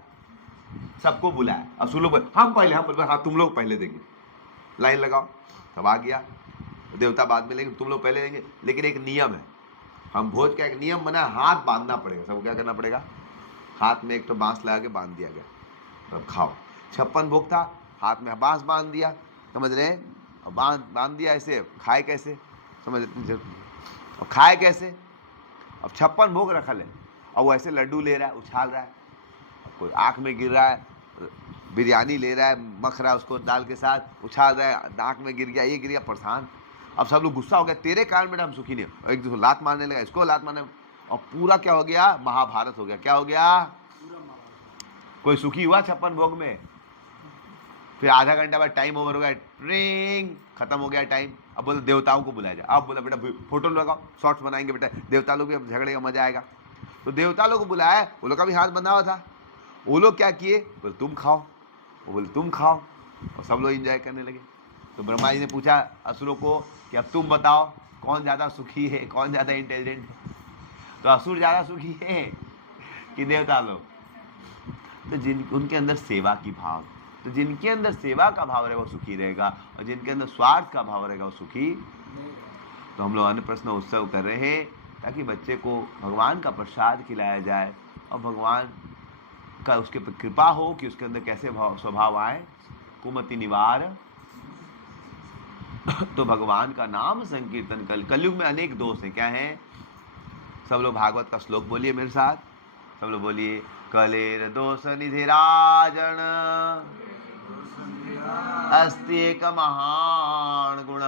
सबको बुलाया। असुर लोग हम पहले, हम बोले हाँ तुम लोग पहले देंगे, लाइन लगाओ। सब आ गया। देवता बाद में, लेकिन तुम लोग पहले देंगे। लेकिन एक नियम है, हम भोज का एक नियम बना, हाथ बांधना पड़ेगा। सबको क्या करना पड़ेगा? हाथ में एक तो बांस लगा के बांध दिया गया, अब खाओ। 56 भोग था, हाथ में बांस बांध दिया, समझ रहे? और बांध दिया ऐसे, खाए कैसे? समझ रहे? और खाए कैसे? अब 56 भोग रखल है, और वो ऐसे लड्डू ले रहा है, उछाल रहा है, कोई आँख में गिर रहा है, बिरयानी ले रहा है, मख रहा है उसको दाल के साथ, उछाल रहा है, नाक में गिर गया, ये गिर गया, परेशान। अब सब लोग गुस्सा हो गया, तेरे कारण बेटा हम सुखी नहीं। और एक दूसरे लात मारने लगा, इसको लात मारने, और पूरा क्या हो गया? महाभारत हो गया। क्या हो गया? कोई सुखी हुआ 56 भोग में? फिर आधा घंटा बाद टाइम ओवर हो गया, ट्रिंग, खत्म हो गया टाइम। अब बोले देवताओं को बुलाया जाए। अब बोला बेटा फोटो लगाओ, शॉर्ट्स बनाएंगे बेटा, देवता लोग भी अब झगड़े का मजा आएगा। तो देवता लोग को बुलाया, वो लोग का भी हाथ बंधा हुआ था। वो लोग क्या किए? बोले तुम खाओ, वो बोले तुम खाओ, और सब लोग एंजॉय करने लगे। तो ब्रह्मा जी ने पूछा असुरों को कि अब तुम बताओ कौन ज़्यादा सुखी है, कौन ज़्यादा इंटेलिजेंट है? तो असुर ज़्यादा सुखी है कि देवता लोग? तो जिन उनके अंदर सेवा की भाव, तो जिनके अंदर सेवा का भाव रहेगा वो सुखी रहेगा, और जिनके अंदर स्वार्थ का भाव रहेगा वो सुखी। तो हम लोग अन्नप्रश्न उत्सव कर रहे हैं ताकि बच्चे को भगवान का प्रसाद खिलाया जाए और भगवान का उसके पर कृपा हो कि उसके अंदर कैसे स्वभाव आए, कुमति निवार। तो भगवान का नाम संकीर्तन। कलयुग में अनेक दोष हैं। क्या हैं? सब लोग भागवत का श्लोक बोलिए मेरे साथ, सब लोग बोलिए। कलेर दोष निधि राजन अस्ति एक महान गुण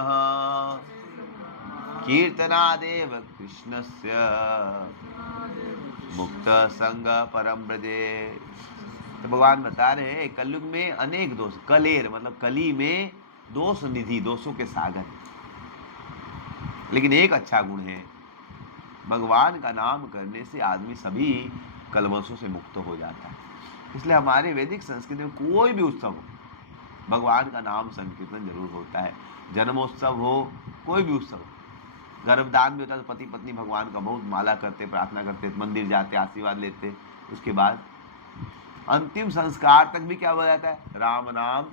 कीर्तनादेव कृष्णस्य मुक्त संग परम ब्रजे। तो भगवान बता रहे हैं कलयुग में अनेक दोष, कलेर मतलब कली में दोष निधि, दोषों के सागर, लेकिन एक अच्छा गुण है, भगवान का नाम करने से आदमी सभी कलमशों से मुक्त हो जाता है। इसलिए हमारे वैदिक संस्कृति में कोई भी उत्सव हो, भगवान का नाम संकीर्तन जरूर होता है। जन्मोत्सव हो, कोई भी उत्सव, गर्भदान भी होता है तो पति पत्नी भगवान का बहुत माला करते, प्रार्थना करते, मंदिर जाते, आशीर्वाद लेते। उसके बाद अंतिम संस्कार तक भी क्या हो जाता है? राम नाम।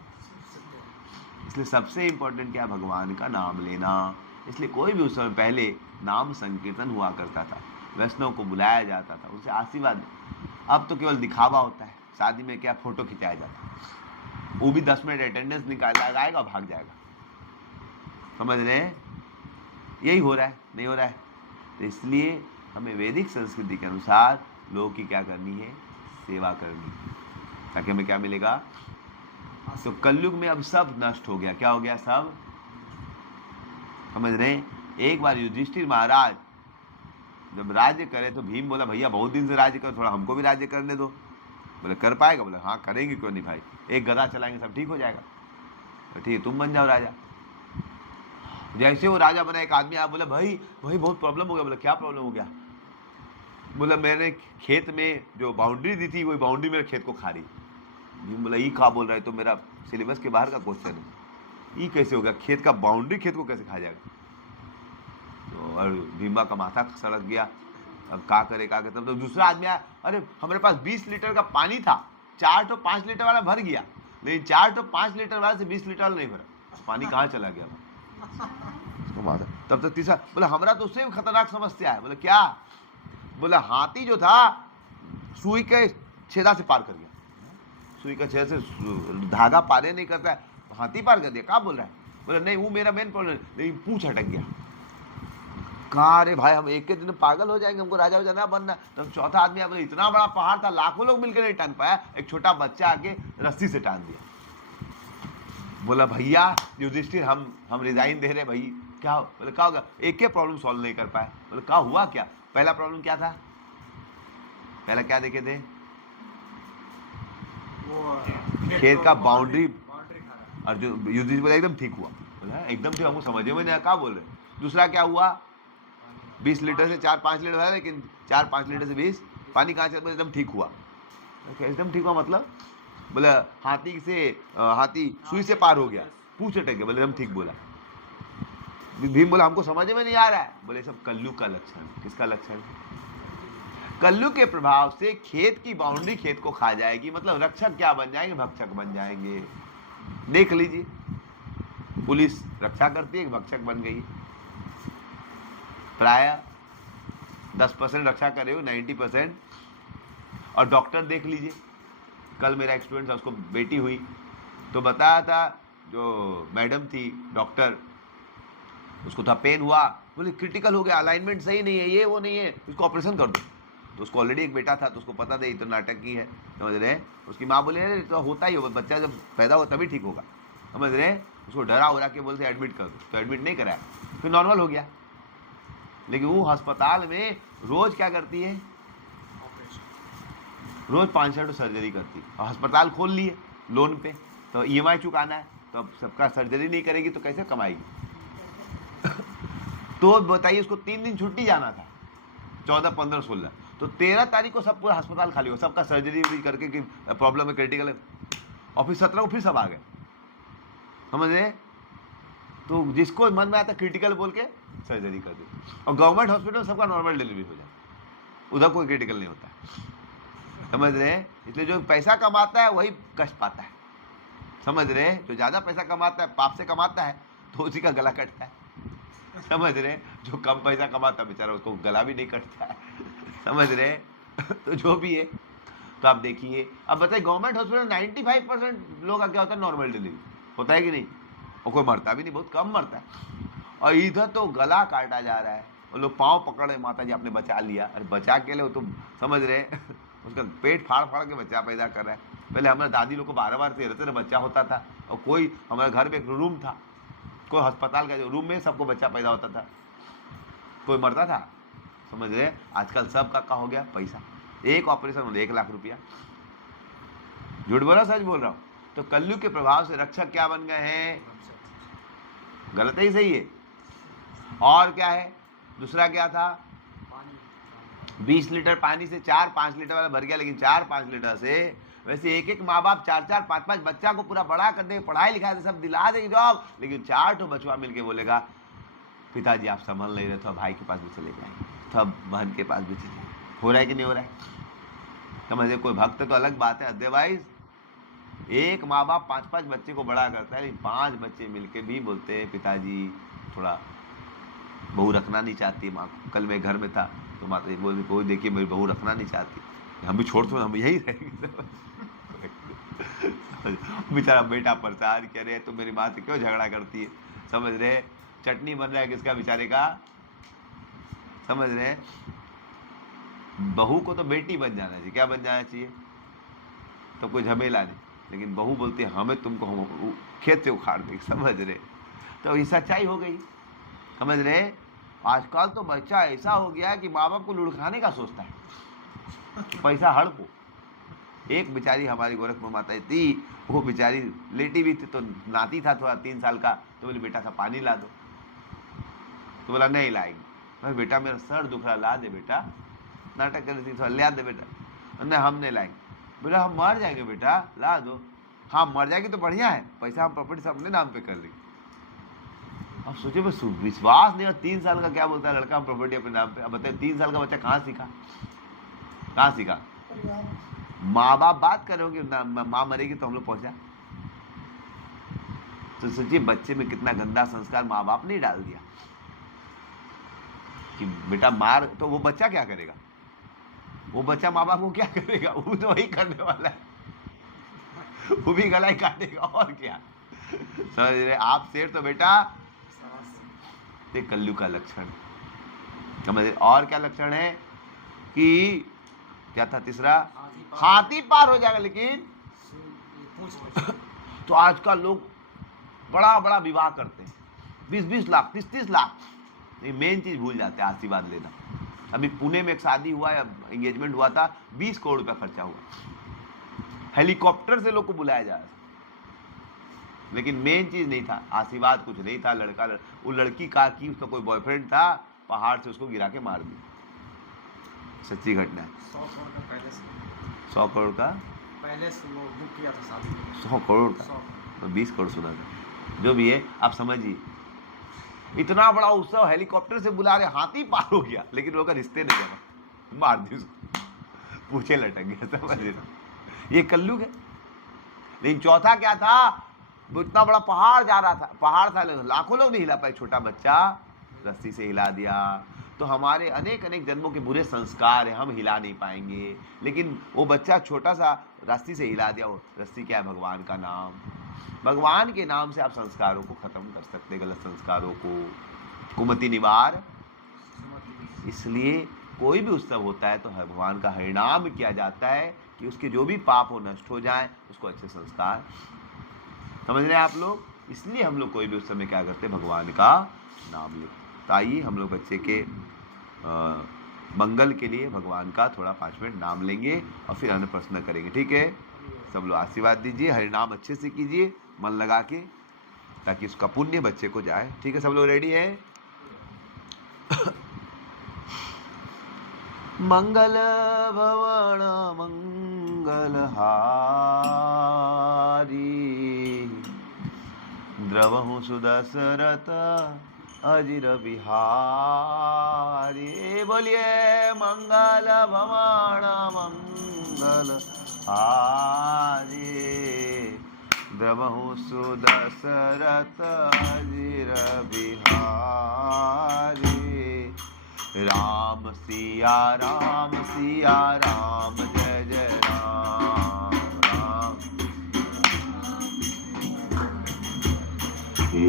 इसलिए सबसे इंपॉर्टेंट क्या है? भगवान का नाम लेना। इसलिए कोई भी उत्सव में पहले नाम संकीर्तन हुआ करता था, वैष्णव को बुलाया जाता था, उनसे आशीर्वाद। अब तो केवल दिखावा होता है। शादी में क्या फोटो खिंचाया जाता है, वो भी 10 मिनट अटेंडेंस निकाल लगाएगा और भाग जाएगा। समझ रहे हैं? यही हो रहा है, नहीं हो रहा है? तो इसलिए हमें वैदिक संस्कृति के अनुसार लोगों की क्या करनी है? सेवा करनी, ताकि हमें क्या मिलेगा? तो कलयुग में अब सब नष्ट हो गया। क्या हो गया? सब। समझ रहे हैं? एक बार युधिष्ठिर महाराज जब राज्य करे तो भीम बोला भैया बहुत दिन से राज्य कर, थोड़ा हमको भी राज्य करने दो। बोले कर पाएगा? बोले हाँ करेंगे, क्यों नहीं भाई, एक गदा चलाएंगे सब ठीक हो जाएगा। तो ठीक है तुम बन जाओ राजा। जैसे वो राजा बना, एक आदमी आया, बोला भाई भाई बहुत प्रॉब्लम हो गया। बोला क्या प्रॉब्लम हो गया? बोला मैंने खेत में जो बाउंड्री दी थी वही बाउंड्री मेरे खेत को खा रही। भीम बोला ये क्या बोल रहा है, तो मेरा सिलेबस के बाहर का क्वेश्चन है, ये कैसे हो गया? खेत का बाउंड्री खेत को कैसे खा जाएगा? तो और भीमा का माथा सड़क गया। अब क्या करे क्या करे? तब तो दूसरा आदमी आया, अरे हमारे पास 20 लीटर का पानी था, 4 तो 5 लीटर वाला भर गया, लेकिन 4 तो 5 लीटर वाला से 20 लीटर वाला नहीं भरा, पानी कहाँ चला गया? तब तक तीसरा बोला हमारा तो उससे भी खतरनाक समस्या है। बोला क्या? बोला हाथी जो था सुई के छेदा से पार कर गया, सुई का छेद से धागा पारे नहीं करता है, हाथी पार कर दिया। क्या बोल रहा है? बोला नहीं वो मेरा मेन प्रॉब्लम, लेकिन पूछ अटक गया। कहा अरे भाई हम एक के दिन पागल हो जाएंगे, हमको राजा वजा बनना। तो चौथा आदमी बोले इतना बड़ा पहाड़ था, लाखों लोग मिलकर नहीं टांग पाया, एक छोटा बच्चा आके रस्सी से टांग दिया। बोला भैया युधिष्ठिर हम रिजाइन दे रहे भाई। क्या? बोले क्या होगा? एक के प्रॉब्लम सॉल्व नहीं कर पाया। बोले क्या हुआ? क्या पहला प्रॉब्लम क्या था? पहला क्या देखे थे? खेत का बाउंड्री। और जो युधिष्ठिर बोला एकदम ठीक हुआ। बोला एकदम ठीक, हमको समझे में नहीं क्या बोल रहे। दूसरा क्या हुआ? 20 लीटर से 4-5 लीटर है, लेकिन 4-5 लीटर से 20 पानी कहाँ से? एकदम ठीक हुआ। एकदम ठीक हुआ मतलब? बोला हाथी सुई से पार हो गया, पूछ अटक गया। बोले एकदम ठीक बोला। भीम बोला हमको समझ में नहीं आ रहा है। बोले सब कलयुग का लक्षण। किसका लक्षण? कलयुग के प्रभाव से खेत की बाउंड्री खेत को खा जाएगी, मतलब रक्षक क्या बन जाएंगे? भक्षक बन जाएंगे। देख लीजिए, पुलिस रक्षा करती है, भक्षक बन गई। प्राय 10% रक्षा करे हो, 90%। और डॉक्टर देख लीजिए, कल मेरा एक स्टूडेंट था, उसको बेटी हुई, तो बताया था जो मैडम थी डॉक्टर, उसको था पेन हुआ, बोले क्रिटिकल हो गया, अलाइनमेंट सही नहीं है, ये वो नहीं है, उसको ऑपरेशन कर दो। तो उसको ऑलरेडी एक बेटा था, तो उसको पता था ये तो नाटक की है, समझ रहे हैं? उसकी माँ बोले अरे तो होता ही होगा, बच्चा जब पैदा हो तभी ठीक होगा, समझ रहे हैं? उसको डरा उरा के बोलते एडमिट कर दो, तो एडमिट नहीं कराया, फिर नॉर्मल हो गया। लेकिन वो अस्पताल में रोज क्या करती है? रोज 5-6 सर्जरी करती है, और अस्पताल खोल लिए लोन पे, तो EMI चुकाना है, तो अब सबका सर्जरी नहीं करेगी तो कैसे कमाएगी? तो बताइए, उसको 3 दिन छुट्टी जाना था, 14, 15, 16, तो 13 तारीख को सब पूरा अस्पताल खाली हो, सबका सर्जरी करके कि प्रॉब्लम है, क्रिटिकल है, और फिर 17 को फिर सब आ गए, समझ रहे? तो जिसको मन में आता क्रिटिकल बोल के सर्जरी कर दी, और गवर्नमेंट हॉस्पिटल में सबका नॉर्मल डिलीवरी हो जाए, उधर कोई क्रिटिकल नहीं होता, समझ रहे हैं? इसलिए जो पैसा कमाता है वही कष्ट पाता है, समझ रहे? जो ज्यादा पैसा कमाता है, पाप से कमाता है, तो उसी का गला कटता है। समझ रहे? जो कम पैसा कमाता है बेचारा, उसको गला भी नहीं कटता है। समझ रहे? तो जो भी है, तो आप देखिए, अब बताइए गवर्नमेंट हॉस्पिटल 95% लोग का क्या होता है, नॉर्मल डिलीवरी होता है कि नहीं? और कोई मरता भी नहीं, बहुत कम मरता है। और इधर तो गला काटा जा रहा है, और लोग पाँव पकड़े, माता जी आपने बचा लिया। अरे बचा के लिए, तो समझ रहे उसका पेट फाड़ फाड़ के बच्चा पैदा कर रहा है। पहले हमारे दादी लोग को 12 13 बच्चा होता था, और कोई हमारे घर में एक रूम था, कोई अस्पताल का जो रूम में सबको बच्चा पैदा होता था, कोई मरता था। समझ रहे? आजकल सबका क्या हो गया, पैसा। एक ऑपरेशन होने 1 लाख रुपया। झूठ बोला सच बोल रहा हूँ? तो कलयुग के प्रभाव से रक्षक क्या बन गए हैं? गलत ही सही है। और क्या है दूसरा? क्या था? 20 लीटर पानी से 4-5 लीटर वाला भर गया, लेकिन 4-5 लीटर से वैसे एक माँ बाप 4-4 5-5 बच्चा को पूरा बड़ा कर दे, पढ़ाई लिखाई सब दिला दे जॉब, लेकिन 4 तो बचवा मिलके बोलेगा पिताजी आप संभल नहीं रहे, तो भाई के पास भी चले जाएंगे, तब बहन के पास भी चले। हो रहा है कि नहीं हो रहा है? समझे? कोई भक्त तो अलग बात है, अदरवाइज एक माँ बाप 5-5 बच्चे को बड़ा करता है, लेकिन 5 बच्चे मिलके भी बोलते हैं पिताजी थोड़ा बहू रखना नहीं चाहती माँ को। कल मैं घर में था तो माता जी बोल कोई देखिए मेरी बहू रखना नहीं चाहती, हम भी छोड़ दो, हम यही रहेंगे। बेचारा बेटा परेशान, कह रहे तो मेरी माँ से क्यों झगड़ा करती है? समझ रहे? चटनी बन रहा है किसका? बेचारे का। समझ रहे? बहू को तो बेटी बन जाना चाहिए, क्या बन जाना चाहिए? तो कोई झमेला नहीं, लेकिन बहू बोलती है हमें तुमको हम खेत से उखाड़ देंगे। समझ रहे? तो ये सच्चाई हो गई। समझ रहे? आजकल तो बच्चा ऐसा हो गया है कि माँ बाप को लुढ़काने का सोचता है, पैसा हड़पो। एक बेचारी हमारी गोरखपुर माता थी, वो बेचारी लेटी भी थी, तो नाती था थोड़ा 3 साल का, तो बोले बेटा सा पानी ला दो, तो बोला नहीं लाएंगे। अरे बेटा मेरा सर दुख रहा, ला दे बेटा। नाटक कर रही थी, थोड़ा ला दे बेटा। नहीं हम नहीं लाएंगे। बोला हम मर जाएंगे बेटा, ला दो। हाँ मर जाएगी तो बढ़िया है, पैसा हम प्रॉपर्टी सब अपने नाम पे कर लेंगे। अब सोचे बस विश्वास नहीं, और 3 साल का क्या बोलता है लड़का, हम प्रॉपर्टी अपने नाम पे। अब बताइए 3 साल का बच्चा कहाँ सीखा? कहाँ सीखा? माँ बाप बात कर रहे होंगे, माँ मरेगी तो हम लोग पहुंचा। तो सोचिए बच्चे में कितना गंदा संस्कार माँ बाप ने डाल दिया कि बेटा मार, तो वो बच्चा क्या करेगा? वो बच्चा माँ बाप को क्या करेगा? वो तो वही करने वाला है, वो भी गला ही काटेगा और क्या। समझ रहे? आप शेर तो बेटा कल्लू का लक्षण। समझ रहे? और क्या लक्षण है कि क्या था तीसरा? हाथी पार हो जाएगा, लेकिन तो आजकल लोग बड़ा बड़ा विवाह करते हैं, 20-20 लाख 30-30 लाख। मेन चीज भूल जाते हैं, आशीर्वाद लेना। अभी पुणे में एक शादी हुआ या एंगेजमेंट हुआ था, 20 करोड़ रुपया खर्चा हुआ, हेलीकॉप्टर से लोग को बुलाया जा रहा था, लेकिन मेन चीज नहीं था, आशीर्वाद कुछ नहीं था। लड़का वो लड़की का कि उसका कोई बॉयफ्रेंड था, पहाड़ से उसको गिरा के मार दिया। सच्ची घटना है। 100 करोड़ का पहले से वो बुक किया था शादी में। 100 करोड़ का, तो 20 करोड़ सुना था। जो भी है आप समझिए, इतना बड़ा उत्सव हेलीकॉप्टर से बुला रहे, हाथी पार हो गया, लेकिन वो का रिश्ते नहीं जमा, मार दी उसको, पूछे लटक गया। समझ रहे? ये कल्लू है। लेकिन चौथा क्या था? वो इतना बड़ा पहाड़ जा रहा था, पहाड़ था, लाखों लोग नहीं हिला पाए, छोटा बच्चा रस्सी से हिला दिया। तो हमारे अनेक अनेक जन्मों के बुरे संस्कार है, हम हिला नहीं पाएंगे, लेकिन वो बच्चा छोटा सा रस्सी से हिला दिया। वो रस्सी क्या है? भगवान का नाम। भगवान के नाम से आप संस्कारों को खत्म कर सकते हैं, गलत संस्कारों को। कुमति निवार। इसलिए कोई भी उत्सव होता है तो भगवान का हरिनाम किया जाता है कि उसके जो भी पाप हो नष्ट हो जाए, उसको अच्छे संस्कार। समझ रहे हैं आप लोग? इसलिए हम लोग कोई भी उत्सव में क्या करते हैं? भगवान का नाम लेते। तो आइए हम लोग बच्चे के मंगल के लिए भगवान का थोड़ा 5 मिनट नाम लेंगे और फिर अन्य प्रश्न करेंगे। ठीक है? सब लोग आशीर्वाद दीजिए, हरिनाम अच्छे से कीजिए मन लगा के, ताकि उसका पुण्य बच्चे को जाए। ठीक है? सब लोग रेडी है? मंगल भवन मंगल हारी, द्रवहु सुदशरथ अजिर बिहारी। बोलिए मंगल भवन मंगल हारी, द्रवहु सुदशरथ अजिर बिहारी। राम सिया राम जय जय राम राम। हे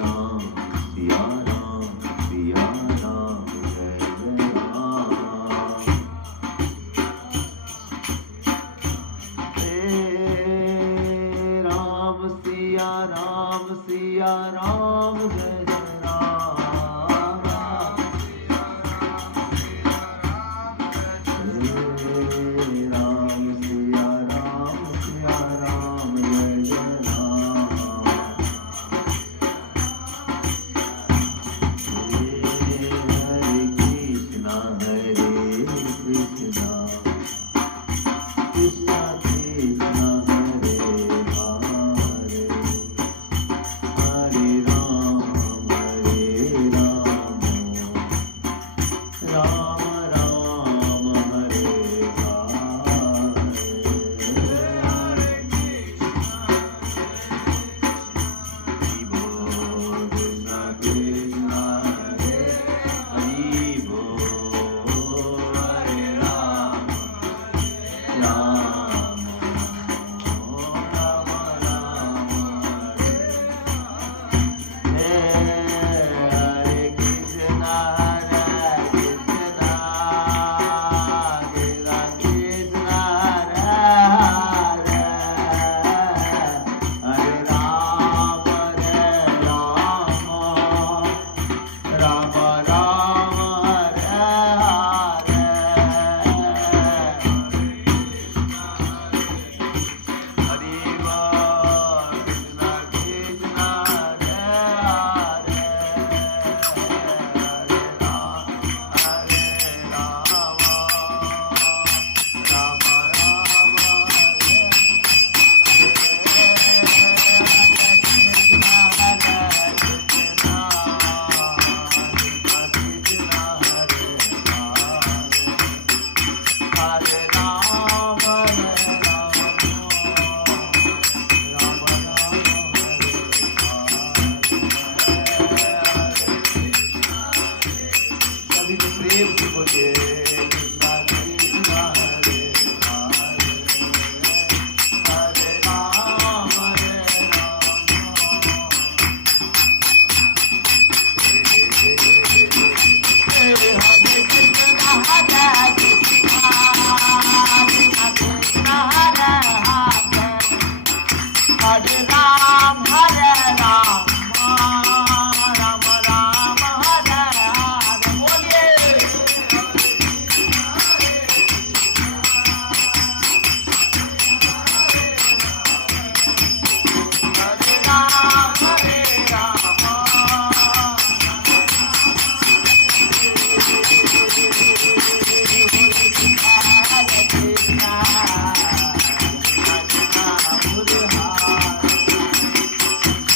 राम सिया राम जय जय राम। हे राम सिया राम जय जय Ram.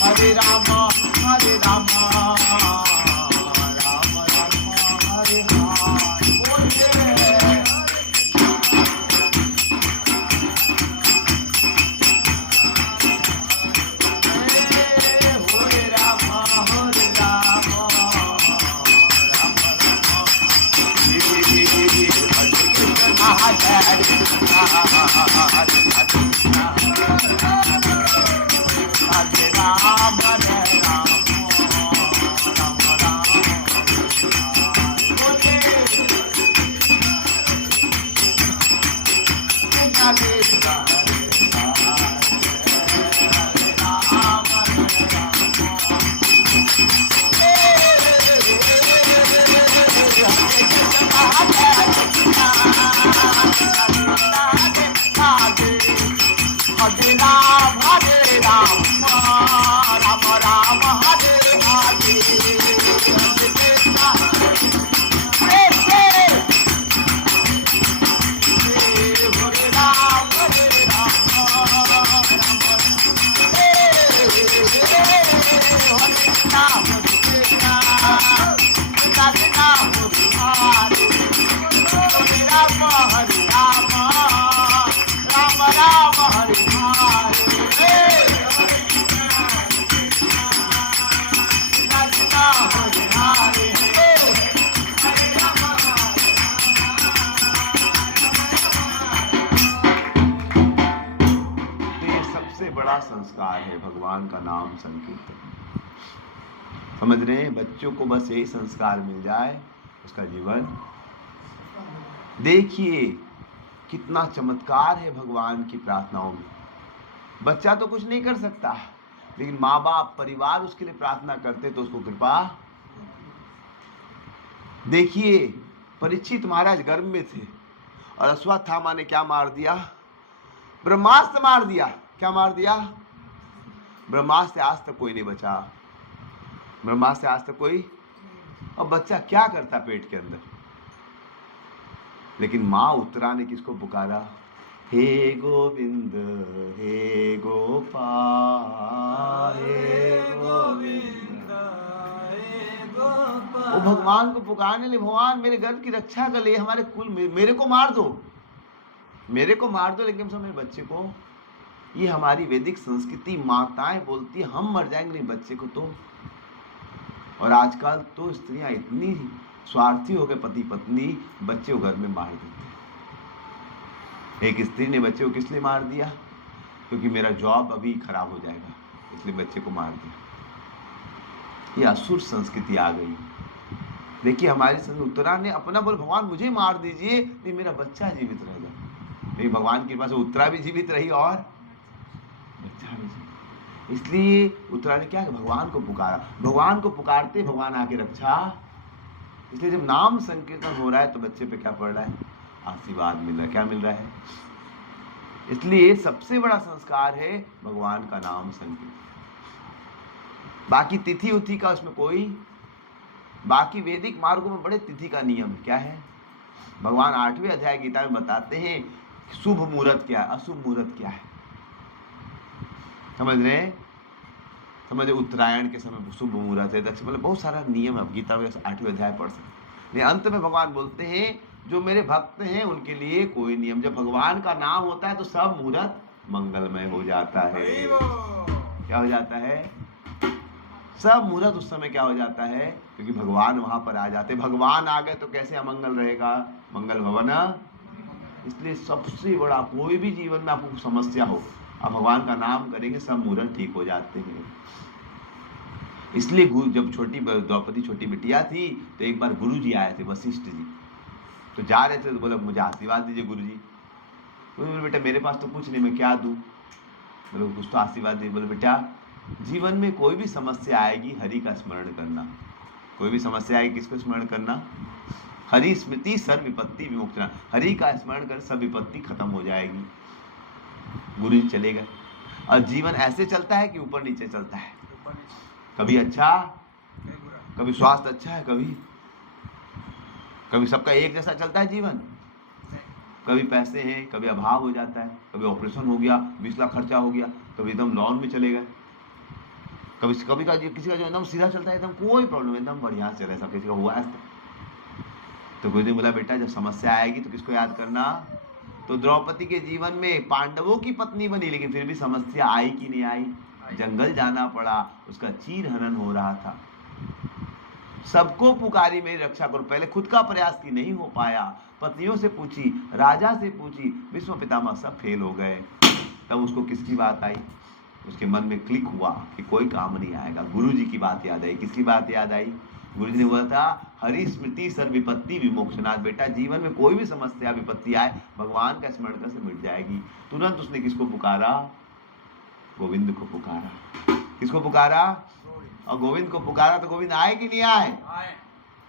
Hare Rama, Rama Rama Hare Hare. संस्कार है भगवान का नाम संकीर्तन। समझ रहे हैं? बच्चों को बस यही संस्कार मिल जाए, उसका जीवन देखिए कितना चमत्कार है भगवान की प्रार्थनाओं में। बच्चा तो कुछ नहीं कर सकता, लेकिन माँ बाप परिवार उसके लिए प्रार्थना करते तो उसको कृपा। देखिए परीक्षित महाराज गर्भ में थे और अश्वत्थामा ने क्या मार दिया? ब्रह्मास्त्र मार दिया। क्या मार दिया? ब्रह्मास्त्र से आज तक कोई नहीं बचा। ब्रह्मास्त्र से आज तक कोई। और बच्चा क्या करता पेट के अंदर? लेकिन माँ उत्तरा ने किसको पुकारा? हे गोविंद हे गोपाल हे गोविंद हे गोपाल। वो भगवान को पुकारने लिए, भगवान मेरे गर्भ की रक्षा कर लिए, हमारे कुल मेरे को मार दो, मेरे को मार दो, लेकिन मेरे बच्चे को। ये हमारी वैदिक संस्कृति, माताएं बोलती हम मर जाएंगे नहीं बच्चे को तो। और आजकल तो स्त्रियां इतनी स्वार्थी हो गए, पति पत्नी बच्चे को घर में मार देते हैं। एक स्त्री ने बच्चे को किस लिए मार दिया? क्योंकि मेरा जॉब अभी खराब हो जाएगा, इसलिए बच्चे को मार दिया। ये असुर संस्कृति आ गई। देखिए हमारी उत्तरा ने अपना बोल, भगवान मुझे मार दीजिए नहीं मेरा बच्चा जीवित रहेगा। नहीं, भगवान की कृपा से उत्तरा भी जीवित रही और बच्चा भी जीवित। इसलिए उत्तरा ने क्या, भगवान को पुकारा। भगवान को पुकारते भगवान आके रक्षा। इसलिए जब नाम संकीर्तन हो रहा है तो बच्चे पे क्या पड़ रहा है? आशीर्वाद मिल रहा है। क्या मिल रहा है? इसलिए सबसे बड़ा संस्कार है भगवान का नाम संकीर्तन। बाकी तिथि उथि का उसमें कोई, बाकी वैदिक मार्गों में बड़े तिथि का नियम क्या है? भगवान 8वें अध्याय गीता में बताते हैं शुभ मुहूर्त क्या है, अशुभ मुहूर्त क्या है। समझ रहे? समझे? उत्तरायण के समय शुभ मुहूर्त है, दक्षिण, मतलब बहुत सारा नियम है। गीता में 8वें अध्याय पढ़ सकते। लेकिन अंत में भगवान बोलते हैं जो मेरे भक्त हैं उनके लिए कोई नियम। जब भगवान का नाम होता है तो सब मुहूर्त मंगलमय हो जाता है। क्या हो जाता है? सब मुहूर्त उस समय क्या हो जाता है? क्योंकि भगवान वहां पर आ जाते। भगवान आ गए तो कैसे अमंगल रहेगा? मंगल भवन। इसलिए सबसे बड़ा, कोई भी जीवन में आपको समस्या हो, आप भगवान का नाम करेंगे, सब मुहूर्त ठीक हो जाते हैं। इसलिए जब छोटी द्रौपदी छोटी बिटिया थी तो एक बार गुरु जी आए थे, वशिष्ठ जी, तो जा रहे थे तो बोले मुझे आशीर्वाद दीजिए गुरु जी। बोले बेटा मेरे पास तो कुछ नहीं, मैं क्या दूं? बोले कुछ तो आशीर्वाद दीजिए। बोले बेटा जीवन में कोई भी समस्या आएगी, हरि का स्मरण करना। कोई भी समस्या आएगी, किसको स्मरण करना? हरि स्मृति सर्व विपत्ति विमोचना। हरि का स्मरण कर सब विपत्ति खत्म हो जाएगी। गुरु जी चले गए। और जीवन ऐसे चलता है कि ऊपर नीचे चलता है। कभी अच्छा, कभी स्वास्थ्य अच्छा है, कभी सबका एक जैसा चलता है जीवन। कभी पैसे हैं, कभी अभाव हो जाता है, कभी ऑपरेशन हो गया, 20 लाख खर्चा हो गया, कभी एकदम लोन में चले गए, कभी का किसी का जो एकदम सीधा चलता है, एकदम कोई प्रॉब्लम, एकदम बढ़िया चल रहा है, सब किसी का हुआ है। तो गुरुजी बोला बेटा जब समस्या आएगी तो किसको याद करना? तो द्रौपदी के जीवन में पांडवों की पत्नी बनी, लेकिन फिर भी समस्या आई कि नहीं आई? जंगल जाना पड़ा, उसका चीर हनन हो रहा था। सबको पुकारी मेरी रक्षा करो। पहले खुद का प्रयास की, नहीं हो पाया, पत्नियों से पूछी, राजा से पूछी, विश्व पितामह सब फेल हो गए। तब उसको किसकी बात आई? उसके मन में क्लिक हुआ कि कोई काम नहीं आएगा। गुरु जी की बात याद आई। किसकी बात याद आई? गुरु जी ने बोला था हरि स्मृति सर्व विपत्ति विमोक्षणात्। बेटा जीवन में कोई भी समस्या विपत्ति आए, भगवान का स्मरण कर से मिट जाएगी। तुरंत उसने किसको पुकारा? गोविंद को पुकारा। किसको पुकारा? और गोविंद को पुकारा तो गोविंद आए कि नहीं आए?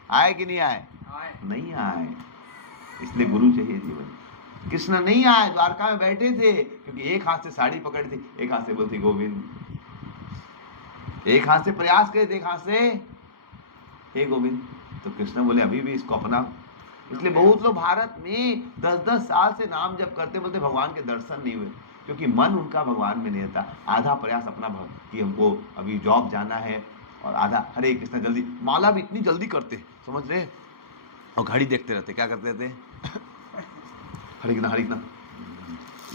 आए कि नहीं आए? नहीं आए। इसलिए गुरु चाहिए जीवन। कृष्ण नहीं आए, द्वारका में बैठे थे, क्योंकि एक हाथ से साड़ी पकड़ी थी, एक हाथ से बोलती गोविंद, एक हाथ से प्रयास करे थे, एक हाथ से हे गोविंद। तो कृष्ण बोले अभी भी इसको अपना। इसलिए बहुत लोग भारत में 10-10 साल से नाम जप करते, बोलते भगवान के दर्शन नहीं हुए, क्योंकि मन उनका भगवान में नहीं था। आधा प्रयास अपना कि हमको अभी जॉब जाना है, और आधा हरे कृष्ण जल्दी। माला भी इतनी जल्दी करते, समझ रहे, और घड़ी देखते रहते। क्या करते थे? हरे कृष्ण हरे कृष्ण,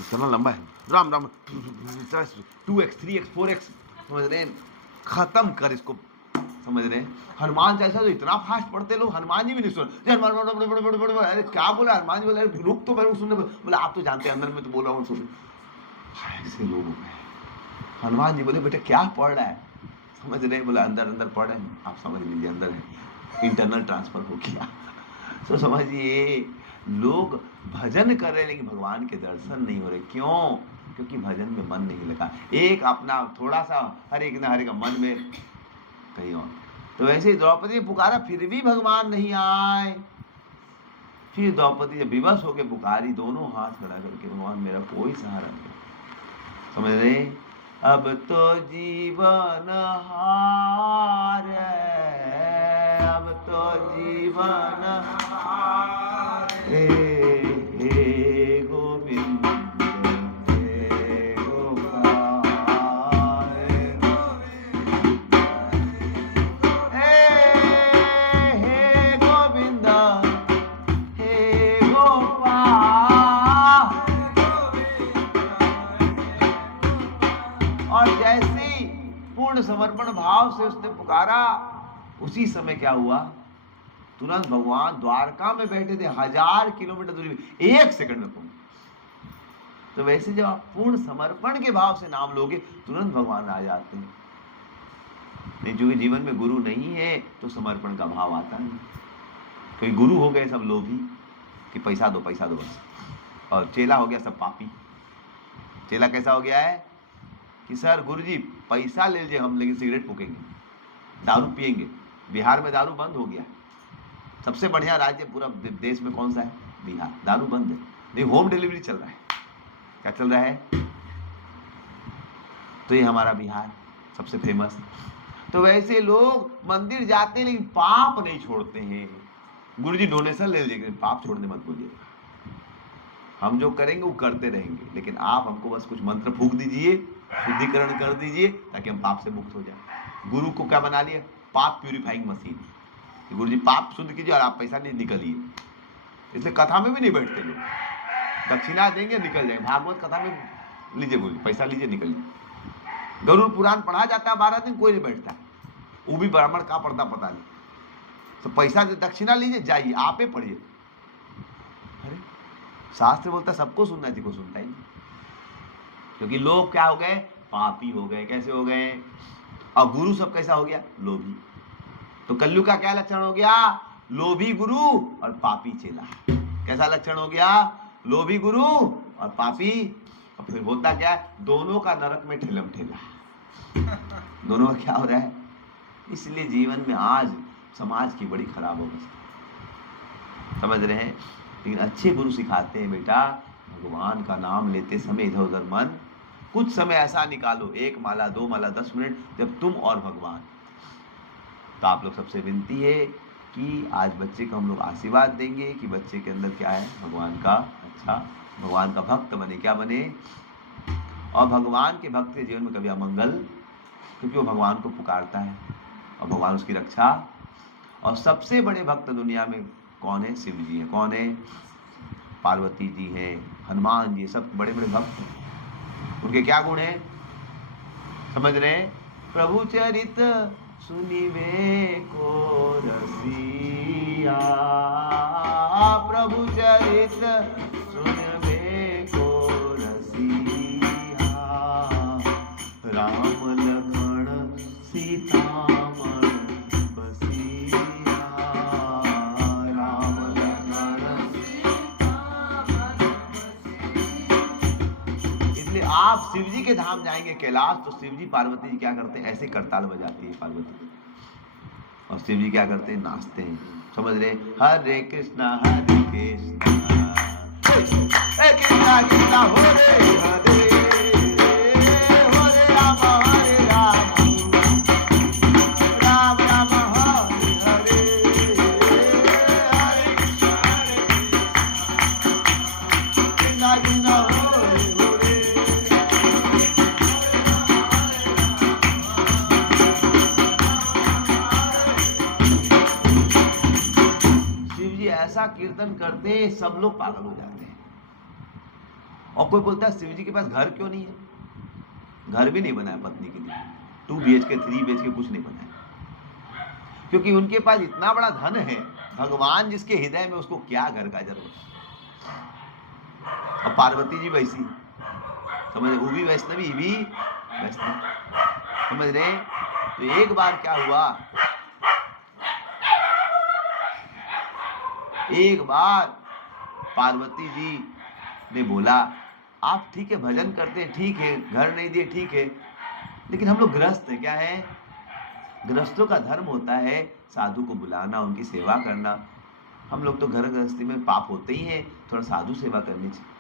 इतना लंबा है, Ram Ram, 2x 3x 4x, समझ रहे, खत्म कर इसको, समझ रहे। हनुमान चालीसा तो इतना फास्ट पढ़ते लोग, हनुमान जी भी नहीं सुन। अरे क्या बोला हनुमान जी? बोले रुक तो मैं सुनने। बोला आप तो जानते हैं अंदर में तो बोल रहा हूँ, सुन। ऐसे लोग हैं। हनुमान जी बोले बेटा क्या पढ़ रहा है? समझ रहे? बोला अंदर अंदर पढ़ रहे हैं। आप समझ लीजिए अंदर है, इंटरनल ट्रांसफर हो गया। तो समझिए लोग भजन कर रहे हैं लेकिन भगवान के दर्शन नहीं हो रहे। क्यों? क्योंकि भजन में मन नहीं लगा। एक अपना थोड़ा सा हरे न हरे का मन में कहीं और। तो वैसे ही द्रौपदी ने पुकारा फिर भी भगवान नहीं आए। फिर द्रौपदी जब विवश होकर पुकारी, दोनों हाथ खड़ा करके, भगवान मेरा कोई सहारा नहीं। समझ रहे? अब तो जीवन हार है, अब तो जीवन हे गोविंद हे गोपाल हे गोविंद हे गोपाल। और जैसे ही पूर्ण समर्पण भाव से उसने पुकारा, उसी समय क्या हुआ? तुरंत भगवान द्वारका में बैठे थे, 1000 किलोमीटर दूरी में, 1 सेकंड में पहुंचे। तो वैसे जब आप पूर्ण समर्पण के भाव से नाम लोगे, तुरंत भगवान आ जाते हैं। नहीं, चूंकि जीवन में गुरु नहीं है तो समर्पण का भाव आता नहीं। क्योंकि गुरु हो गए सब लोभी कि पैसा दो बस, और चेला हो गया सब पापी। चेला कैसा हो गया है कि सर गुरुजी पैसा ले लीजिए हम, लेकिन सिगरेट फूकेंगे, दारू पिएंगे। बिहार में दारू बंद हो गया। सबसे बढ़िया राज्य पूरा देश में कौन सा है? बिहार। दारू बंद है, नहीं होम डिलीवरी चल रहा है। क्या चल रहा है? तो ये हमारा बिहार सबसे फेमस। तो वैसे लोग मंदिर जाते हैं लेकिन पाप नहीं छोड़ते हैं। गुरुजी डोनेशन ले लीजिए, पाप छोड़ने मत बोलिए। हम जो करेंगे वो करते रहेंगे, लेकिन आप हमको बस कुछ मंत्र फूंक दीजिए, शुद्धिकरण कर दीजिए, ताकि हम पाप से मुक्त हो जाए। गुरु को क्या बना लिया? पाप प्यूरिफाइंग मशीन। गुरु जी पाप शुद्ध कीजिए और आप पैसा नहीं निकलिए। इसलिए कथा में भी नहीं बैठते लोग। दक्षिणा देंगे निकल जाएंगे। भागवत कथा में लीजिए गुरु, पैसा लीजिए निकलिए। गरुड़ पुराण पढ़ा जाता है 12 दिन, कोई नहीं बैठता। वो भी ब्राह्मण का पढ़ता पता नहीं। तो पैसा दक्षिणा लीजिए, जाइए, आप ही पढ़िए। अरे शास्त्र बोलता सबको सुनना चाहिए, को सुनता ही नहीं। क्योंकि लोग क्या हो गए? पापी हो गए। कैसे हो गए? और गुरु सब कैसा हो गया? लोभी। तो कलयुग का क्या लक्षण हो गया? लोभी गुरु और पापी चेला। कैसा लक्षण हो गया? लोभी गुरु और पापी। और फिर होता क्या है? दोनों का नरक में ठेलम ठेला। दोनों का क्या हो रहा है? इसलिए जीवन में आज समाज की बड़ी खराब अवस्था। समझ रहे हैं? लेकिन अच्छे गुरु सिखाते हैं बेटा, भगवान का नाम लेते समय इधर उधर मन, कुछ समय ऐसा निकालो, 1 माला 2 माला 10 मिनट, जब तुम और भगवान। तो आप लोग सबसे विनती है कि आज बच्चे को हम लोग आशीर्वाद देंगे कि बच्चे के अंदर क्या है? भगवान का अच्छा, भगवान का भक्त बने। क्या बने? और भगवान के भक्त के जीवन में कभी अमंगल, क्योंकि वो भगवान को पुकारता है और भगवान उसकी रक्षा। और सबसे बड़े भक्त दुनिया में कौन है? शिव जी है। कौन है? पार्वती जी है, हनुमान जी, सब बड़े बड़े भक्त हैं। उनके क्या गुण हैं? समझ रहे हैं? प्रभु चरित सुनिवे को रसिया, प्रभु चरित सुनिवे को रसिया, राम लखन सीता आप शिव जी के धाम जाएंगे कैलाश, तो शिव जी पार्वती जी क्या करते हैं? ऐसे करताल बजाती है पार्वती, और शिव जी क्या करते हैं? नाचते हैं। समझ रहे? हरे कृष्णा कृष्णा कृष्णा हरे हरे, हरे राम राम राम हरे हरे, हरे कृष्णा कृष्णा ऐसा कीर्तन करते हैं, सब लोग पागल हो जाते हैं। और कोई बोलता है शिव जी के पास घर क्यों नहीं है? घर भी नहीं बनाया पत्नी के लिए, 2 BHK 3 BHK कुछ नहीं बनाया, क्योंकि उनके पास इतना बड़ा धन है। भगवान जिसके हृदय में, उसको क्या घर का जरूरत। और पार्वती जी वैसी, समझ, वो भी वैष्णवी भी व्यस्त नहीं, समझ रहे? तो एक बार क्या हुआ, एक बार पार्वती जी ने बोला, आप ठीक है भजन करते हैं, ठीक है, घर नहीं दिए, ठीक है, लेकिन हम लोग गृहस्थ हैं। क्या है? गृहस्थों का धर्म होता है साधु को बुलाना, उनकी सेवा करना। हम लोग तो घर गृहस्थी में पाप होते ही हैं, थोड़ा साधु सेवा करनी चाहिए।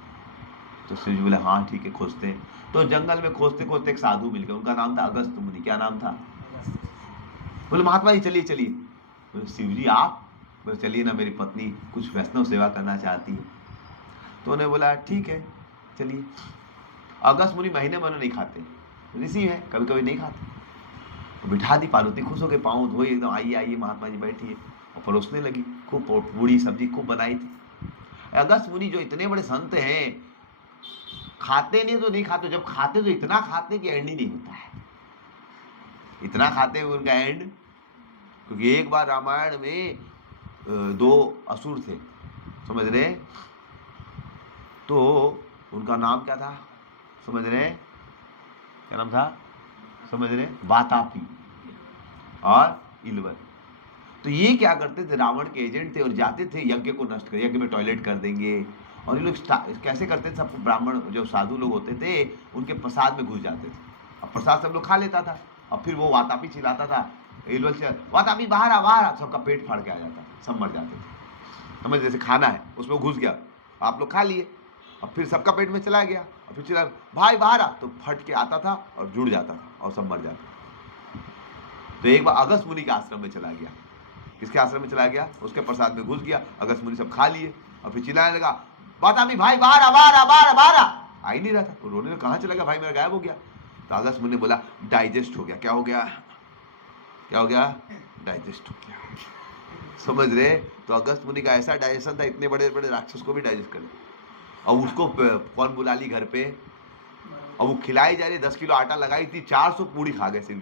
तो शिव जी बोले हाँ ठीक है, खोजते हैं। तो जंगल में खोजते खोजते एक साधु मिल गया, उनका नाम था अगस्त मुनि। क्या नाम था? बोले महात्मा जी चलिए चलिए। बोले शिव जी आप? बोले चलिए ना, मेरी पत्नी कुछ वैष्णव सेवा करना चाहती है। तो उन्हें बोला ठीक है चलिए। अगस्त मुनि महीने महीने नहीं खाते, ऋषि है, कभी कभी नहीं खाते। तो बिठा दी, पार्वती खुश हो गए, पाँव धोए एकदम, आइए आइए महात्मा जी बैठिए, और परोसने लगी। खूब पूड़ी सब्जी खूब बनाई थी। अगस्त मुनि जो इतने बड़े संत हैं, खाते नहीं तो नहीं खाते, जब खाते तो इतना खाते कि एंड ही नहीं होता है, इतना खाते हुए उनका एंड। क्योंकि एक बार रामायण में 2 असुर थे, समझ रहे? तो उनका नाम क्या था, समझ रहे? क्या नाम था, समझ रहे? वातापी और इलवर। तो ये क्या करते थे, रावण के एजेंट थे और जाते थे यज्ञ को नष्ट कर, यज्ञ में टॉयलेट कर देंगे। और ये लोग कैसे करते थे, सब ब्राह्मण जो साधु लोग होते थे उनके प्रसाद में घुस जाते थे, अब प्रसाद सब लोग खा लेता था। और फिर वो वातापी चिल्लाता था, इलवर से वातापी बाहर आ बाहर आ, सबका पेट फाड़ के आ जाता, सब मर जाते थे। समझ, जैसे खाना है उसमें घुस गया, आप लोग खा लिए, और फिर सबका पेट में चला गया, और फिर चिल्ला भाई बाहर आ, तो फट के आता था और जुड़ जाता था और सब मर जाता। तो एक बार अगस्त मुनि के आश्रम में चला गया। किसके आश्रम में चला गया? उसके प्रसाद में घुस गया, अगस्त मुनि सब खा लिए, और फिर चिल्लाने लगा वातापी भाई बाहर आ बाहर आ बाहर आ बाहर आ ही नहीं रहा था। रोने लगा, कहाँ चला गया भाई मेरा, गायब हो गया। तो अगस्त मुनि ने बोला डाइजेस्ट हो गया। क्या हो गया? क्या हो गया? डाइजेस्ट हो गया, समझ रहे? तो अगस्त मुनि का ऐसा डाइजेशन था, इतने बड़े बड़े राक्षस को भी डाइजेस्ट कर। और उसको कौन बुला ली घर पे, और वो खिलाई जा रही, 10 किलो आटा लगाई थी, 400 पूड़ी खा गए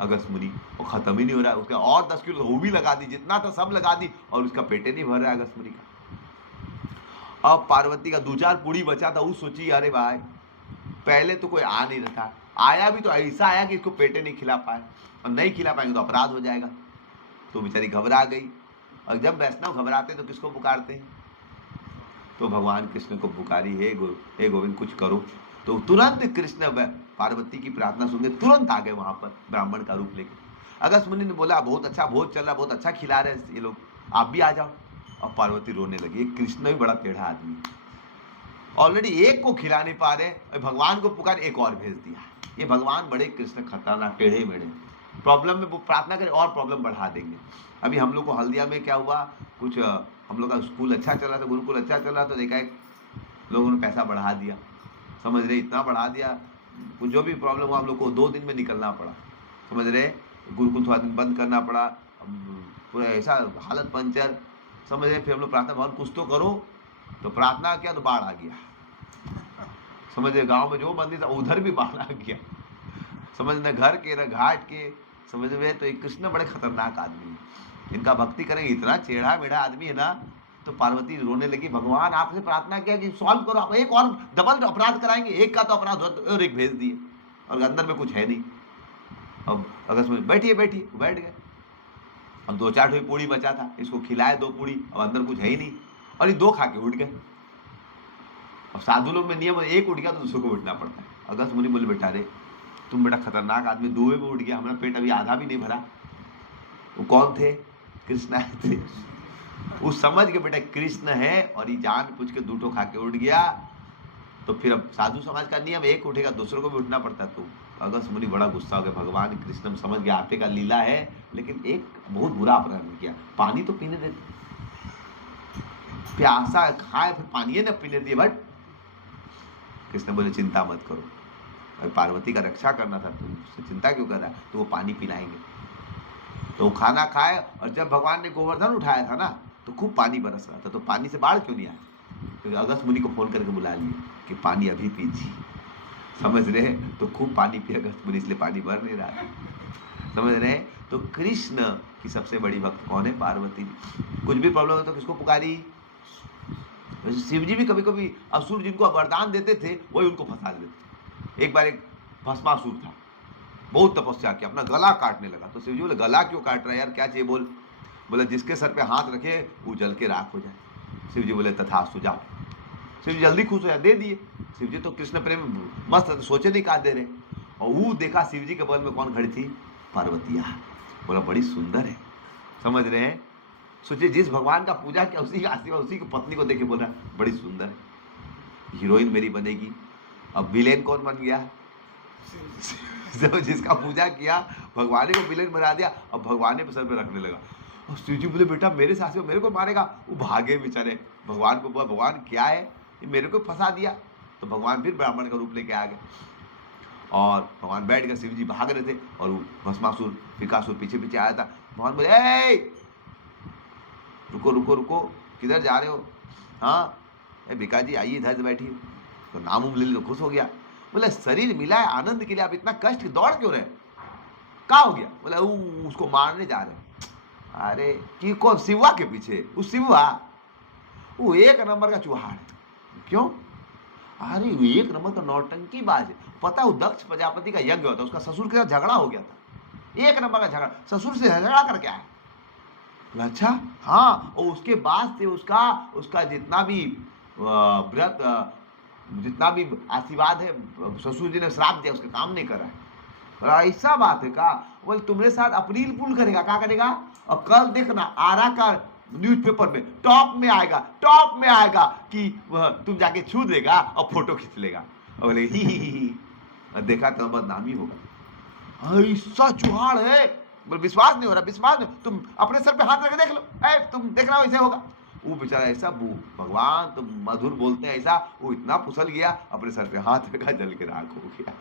अगस्त मुनि, और खत्म ही नहीं हो रहा है उसका। और 10 किलो वो भी लगा दी, जितना था सब लगा दी, और उसका पेटे नहीं भर रहा है अगस्त मुनि का। अब पार्वती का 2-4 पूड़ी बचा था, वो सोची अरे भाई पहले तो कोई आ नहीं रहा, आया भी तो ऐसा आया कि इसको पेटे नहीं खिला पाए, और नहीं खिला पाएंगे तो अपराध हो जाएगा। तो बेचारी घबरा गई। और जब वैष्णव घबराते तो किसको पुकारते हैं? तो भगवान कृष्ण को पुकारी, हे गोविंद कुछ करो। तो तुरंत कृष्ण पार्वती की प्रार्थना सुन के तुरंत आ गए वहां पर, ब्राह्मण का रूप लेके। अगस्त मुनि ने बोला बहुत अच्छा भोज चल रहा, बहुत अच्छा खिला रहे ये लोग, आप भी आ जाओ। और पार्वती रोने लगी। कृष्ण भी बड़ा टेढ़ा आदमी, ऑलरेडी एक को खिला नहीं पा रहे, भगवान को पुकार एक और भेज दिया। ये भगवान बड़े कृष्ण खतरनाक टेढ़े मेढ़े, प्रॉब्लम में वो प्रार्थना करें और प्रॉब्लम बढ़ा देंगे। अभी हम लोग को हल्दिया में क्या हुआ, कुछ हम लोग का स्कूल अच्छा चला था, गुरुकुल अच्छा चला, तो देखा एक लोगों ने पैसा बढ़ा दिया, समझ रहे? इतना बढ़ा दिया, कुछ जो भी प्रॉब्लम हुआ हम लोग को 2 दिन में निकलना पड़ा, समझ रहे? गुरुकुल थोड़ा दिन बंद करना पड़ा, पूरा ऐसा हालत पंचर, समझ रहे? फिर हम लोग प्रार्थना भगवान कुछ तो करो, तो प्रार्थना किया तो बाढ़ आ गया, समझ रहे? गाँव में जो मंदिर था उधर भी बाढ़ आ गया, समझ, न घर के न घाट के, समझ रहे? तो एक कृष्ण बड़े खतरनाक आदमी, इनका भक्ति करेंगे, इतना टेढ़ा मेढ़ा आदमी है ना। तो पार्वती रोने लगी, भगवान आपसे प्रार्थना किया कि सॉल्व करो, आप एक और डबल अपराध कराएंगे, एक का तो अपराध और एक भेज दिए, और अंदर में कुछ है नहीं। अब अगस्त में बैठिए बैठिए, बैठ गए। अब 2-4 ठोई पूड़ी बचा था, इसको खिलाए 2 पूड़ी, अब अंदर कुछ है ही नहीं, और ये 2 खा के उठ गए। अब साधु लोग में नियम, एक उठ गया तो दूसरे को उठना पड़ता है। अगस्त मुनि बोले बेटा रे तुम बड़ा खतरनाक आदमी, 2 में उठ गया, हमारा पेट अभी आधा भी नहीं भरा। वो कौन थे? कृष्ण आए थे। वो समझ के बेटा कृष्ण है, और ये जान पूछ के 2 ठो खा के उठ गया। तो फिर अब साधु समाज का नियम, एक उठेगा दूसरों को भी उठना पड़ता है। तो अगस्त मुनि बड़ा गुस्सा हो गया, भगवान कृष्ण समझ गया आपे का लीला है, लेकिन एक बहुत बुरा अपराध किया, पानी तो पीने देते, प्यासा खाए फिर पानी न पीने दिए। बट कृष्ण बोले चिंता मत करो, पार्वती का रक्षा करना था, तुम चिंता क्यों कर रहा है? तो वो पानी पिलाएंगे। तो वो खाना खाए, और जब भगवान ने गोवर्धन उठाया था ना, तो खूब पानी बरस रहा था, तो पानी से बाढ़ क्यों नहीं आया? तो अगस्त मुनि को फोन करके बुला लिए कि पानी अभी पीजिए, समझ रहे? तो खूब पानी पिया अगस्त मुनि, इसलिए पानी भर नहीं रहा, समझ रहे? तो कृष्ण की सबसे बड़ी भक्त कौन है? पार्वती। कुछ भी प्रॉब्लम हो तो किसको पुकारी? शिव जी भी कभी कभी असुर जिनको वरदान देते थे वही उनको फंसा देते। एक बार एक भस्मासुर था, बहुत तपस्या की, अपना गला काटने लगा। तो शिव जी बोले गला क्यों काट रहा है यार, क्या चाहिए बोल। बोले जिसके सर पे हाथ रखे वो जल के राख हो जाए। शिव जी बोले तथास्तु, जाओ। शिव जी जल्दी खुश हो जाए, दे दिए। शिव जी तो कृष्ण प्रेम मस्त, सोचे नहीं कहा दे रहे। और वो देखा शिव जी के बगल में कौन खड़ी थी, पार्वतिया। बोला बड़ी सुंदर है, समझ रहे हैं। सोचिए जिस भगवान का पूजा किया उसी का आशीर्वाद, उसी की पत्नी को देखे बोल रहा बड़ी सुंदर है, हीरोइन मेरी बनेगी। अब विलेन कौन बन गया, जब जिसका पूजा किया भगवान को विलेन बना दिया, अब भगवान पे सर पे रखने लगा। और शिव जी बोले बेटा मेरे साथ में मेरे को मारेगा। वो भागे बेचारे, भगवान को बोला भगवान क्या है ये, मेरे को फंसा दिया। तो भगवान फिर ब्राह्मण का रूप लेके आ गए और भगवान बैठ गए। शिव जी भाग रहे थे और वो भस्मासुर फिकासुर पीछे पीछे आया था। भगवान बोले ए रुको रुको रुको, किधर जा रहे हो। हाँ भिका जी आइए इधर से बैठी। तो नाम उम ले लो, खुश हो गया। बोले शरीर मिला है आनंद के लिए, आप इतना कष्ट दौड़ क्यों रहे, क्या हो गया। बोले उसको मारने जा रहे। अरे कि कौन, शिवा के पीछे, उस शिवा वो एक नंबर का चूहाड़ है। क्यों, अरे वो एक नंबर का नौटंकी बाज है। पता है वो दक्ष प्रजापति का यज्ञ होता, उसका ससुर के साथ झगड़ा हो गया था, एक नंबर का झगड़ा, ससुर से झगड़ा करके आया। अच्छा हाँ, और उसके बाद से उसका जितना भी व्रत, जितना भी आशीर्वाद है, ससुर जी ने श्राप दिया, उसका काम नहीं कर रहा है। ऐसा बात है का, बोले तुम्हारे साथ अप्रील पुल करेगा, क्या करेगा। और कल देखना आरा का न्यूज़पेपर में टॉप में आएगा कि तुम जाके छू देगा और फोटो खींच लेगा। और बोले ही और देखा तो बदनामी होगा। ऐसा चुहाड़ है, बोले विश्वास नहीं हो रहा, विश्वास नहीं, तुम अपने सर पे हाथ रख देख लो, तुम देखना वैसे होगा। वो बेचारा ऐसा भगवान तो मधुर बोलते हैं ऐसा, वो इतना फिसल गया, अपने सर पे हाथ रखा, जल के राख हो गया।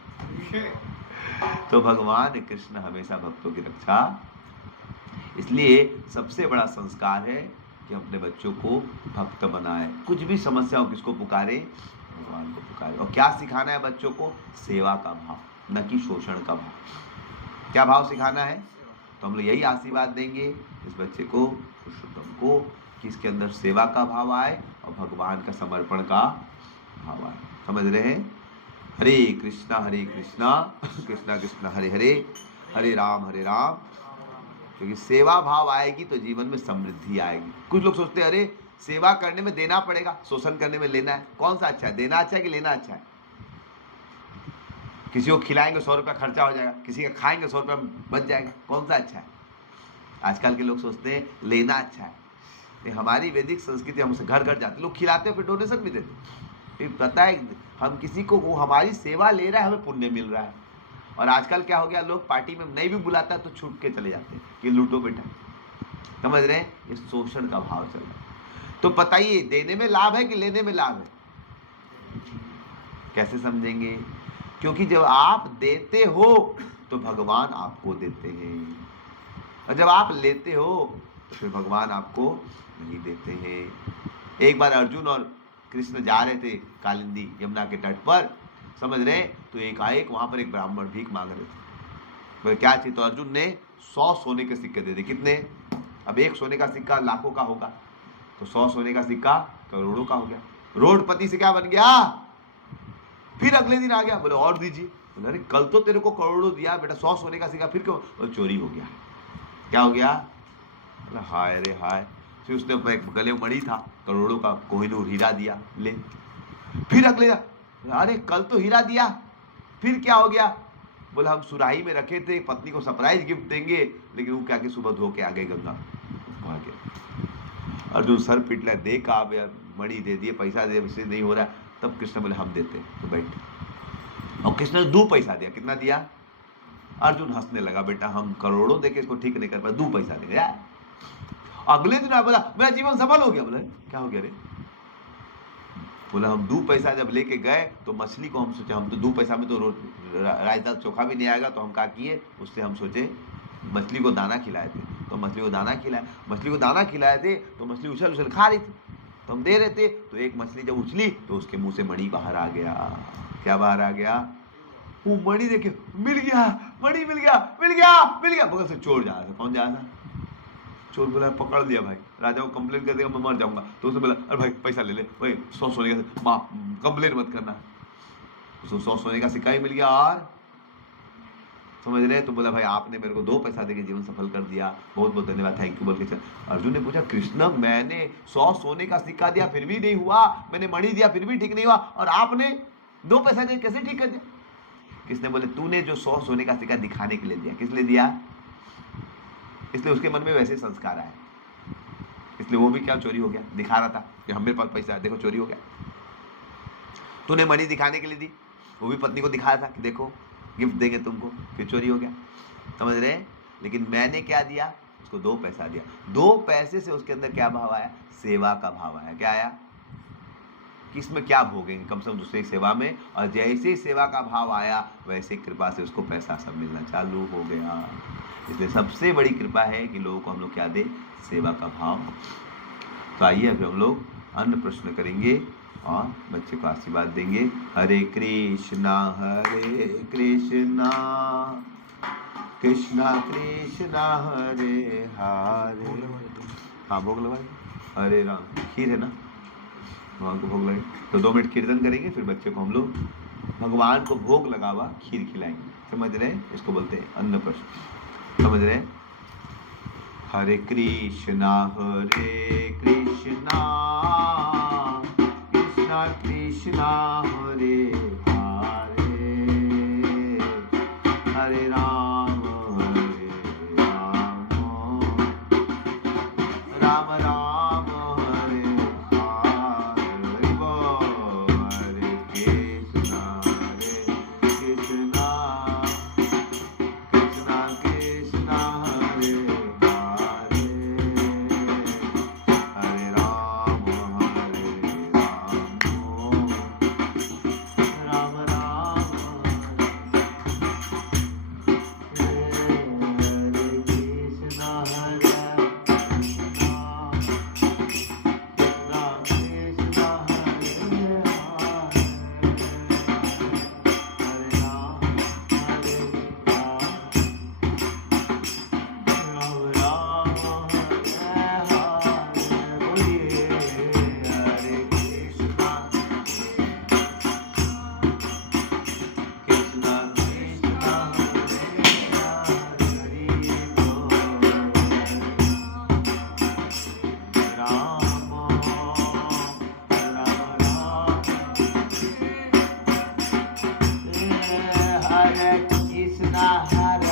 तो भगवान कृष्ण हमेशा भक्तों की रक्षा, इसलिए सबसे बड़ा संस्कार है कि अपने बच्चों को भक्त बनाए। कुछ भी समस्या हो किसको पुकारे, भगवान को पुकारे। और क्या सिखाना है बच्चों को, सेवा का भाव, न कि शोषण का भाव। क्या भाव सिखाना है, तो हम लोग यही आशीर्वाद देंगे इस बच्चे को, पुरुषोत्तम को, कि इसके अंदर सेवा का भाव आए और भगवान का समर्पण का भाव आए। समझ रहे हैं। हरे कृष्णा कृष्णा कृष्णा हरे हरे, हरे राम क्योंकि सेवा भाव आएगी तो जीवन में समृद्धि आएगी। कुछ लोग सोचते हैं अरे सेवा करने में देना पड़ेगा, शोषण करने में लेना है, कौन सा अच्छा है, देना अच्छा है कि लेना अच्छा है। किसी को खिलाएंगे 100 रुपया खर्चा हो जाएगा, किसी का खाएंगे 100 रुपया बच जाएगा, कौन सा अच्छा है। आजकल के लोग सोचते हैं लेना अच्छा है। हमारी वैदिक संस्कृति, हमसे घर घर जाते लोग खिलाते हैं, फिर डोनेशन भी देते। फिर पता है हम किसी को, वो हमारी सेवा ले रहा है, हमें पुण्य मिल रहा है। और आजकल क्या हो गया, लोग पार्टी में नहीं भी बुलाता है तो छूट के चले जाते हैं कि लूटो बेटा। समझ रहे हैं, ये शोषण का भाव चल रहा है। तो बताइए देने में लाभ है कि लेने में लाभ है, कैसे समझेंगे। क्योंकि जब आप देते हो तो भगवान आपको देते हैं, और जब आप लेते हो तो फिर भगवान आपको नहीं देते हैं। एक बार अर्जुन और कृष्ण जा रहे थे कालिंदी यमुना के तट पर, समझ रहे, तो एकाएक वहां पर एक ब्राह्मण भीख मांग रहे थे। बोले क्या चाहिए, तो अर्जुन ने 100 सोने के सिक्के दे दिए। कितने, अब एक सोने का सिक्का लाखों का होगा, तो 100 सोने का सिक्का करोड़ों का हो गया। रोडपति से क्या बन गया। फिर अगले दिन आ गया, बोले और दीजिए। बोले अरे कल तो तेरे को करोड़ों दिया बेटा, 100 सोने का सिक्का फिर क्यों, बोले चोरी हो गया। क्या हो गया, बोले हाय रे हाय। फिर उसने एक गले में मणि था, करोड़ों का कोहिनूर हीरा दिया, ले। फिर अगले, अरे कल तो हीरा दिया, फिर क्या हो गया। बोला हम सुराही में रखे थे, पत्नी को सरप्राइज गिफ्ट देंगे, लेकिन वो क्या कि सुबह धो के आ गए गंगा, भाग गया। अर्जुन सर पिट लिया, देखा अब मणि दे दिए, पैसा दे, इससे नहीं हो रहा। तब कृष्ण बोले हम देते, तो बैठ। और कृष्ण ने 2 पैसा दिया। कितना दिया, अर्जुन हंसने लगा, बेटा हम करोड़ों देके इसको ठीक नहीं कर पाए, 2 पैसा देंगे। अगले दिन बोला मेरा जीवन सफल हो गया। बोले क्या हो गया रे, बोला हम 2 पैसा जब लेके गए तो मछली को हम सोचे, हम तो 2 पैसा में तो रायता चोखा भी नहीं आएगा, तो हम क्या किए, उससे हम सोचे मछली को दाना खिलाए थे। तो मछली को दाना खिलाए थे तो मछली उछल उछल खा रही थी, तो हम दे रहे थे। तो एक मछली जब उछली तो उसके मुंह से मणि बाहर आ गया। क्या बाहर आ गया, वो मणि देखे, मिल गया, मणि मिल गया। बगल से चोर जा रहा था। कौन जा रहा था, चोर। बोला पकड़ लिया भाई, राजा को कंप्लेन कर देगा मैं मर जाऊंगा। तो उसने बोला अरे भाई पैसा ले ले, भाई 100 सोने का, कंप्लेन मत करना। उसको 100 सोने का सिक्का ही मिल गया और समझ रहे हैं? तो बोला भाई आपने मेरे को 2 पैसा देके जीवन सफल कर दिया, बहुत बहुत धन्यवाद, थैंक यू बोल के चल। अर्जुन ने पूछा कृष्ण मैंने 100 सोने का सिक्का दिया फिर भी नहीं हुआ, मैंने मणि दिया फिर भी ठीक नहीं हुआ, और आपने 2 पैसा दे कैसे ठीक कर दिया? किसने बोले तूने जो 100 सोने का सिक्का दिखाने के लिए दिया, किस लिए दिया? इसलिए उसके मन में वैसे संस्कार आए, इसलिए वो भी क्या चोरी हो गया, दिखा रहा था कि हम मेरे पास पैसा है, देखो चोरी हो गया। तूने मणि दिखाने के लिए दी, वो भी पत्नी को दिखाया था कि देखो गिफ्ट देंगे तुमको, फिर चोरी हो गया। समझ रहे? लेकिन मैंने क्या दिया? उसको 2 पैसा दिया। 2 पैसे से उसके अंदर क्या भाव आया? सेवा का भाव आया। क्या आया? कि इसमें क्या भोगेंगे, कम से कम दूसरे की सेवा में। और जैसे ही सेवा का भाव आया वैसे कृपा से उसको पैसा सब मिलना चालू हो गया। इसलिए सबसे बड़ी कृपा है कि लोगों को हम लोग क्या दे? सेवा का भाव। तो आइए अभी हम लोग अन्य प्रश्न करेंगे और बच्चे को आशीर्वाद देंगे। हरे कृष्णा कृष्णा कृष्णा हरे हरे। हाँ भोग लगाए, हरे राम। खीर है ना, भगवान को भोग लगे तो 2 मिनट कीर्तन करेंगे, फिर बच्चे को हम लोग भगवान को भोग लगा हुआ खीर खिलाएंगे। समझ रहे हैं? इसको बोलते हैं अन्न प्रश्न। समझ रहे हैं? हरे कृष्णा कृष्णा कृष्णा हरे हरे, हरे राम राम राम हरे हरे, हरे कृष्णा कृष्णा कृष्णा हरे हरे, हरे राम राम राम हरे कृष्णा हरे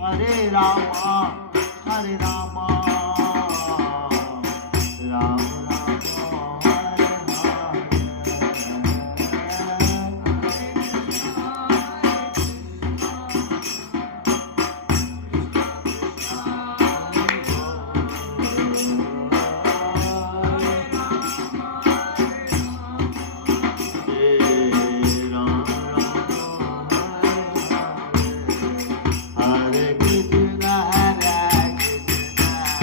Hare Rama, Ram Rama, Hare Krishna, Hare Krishna,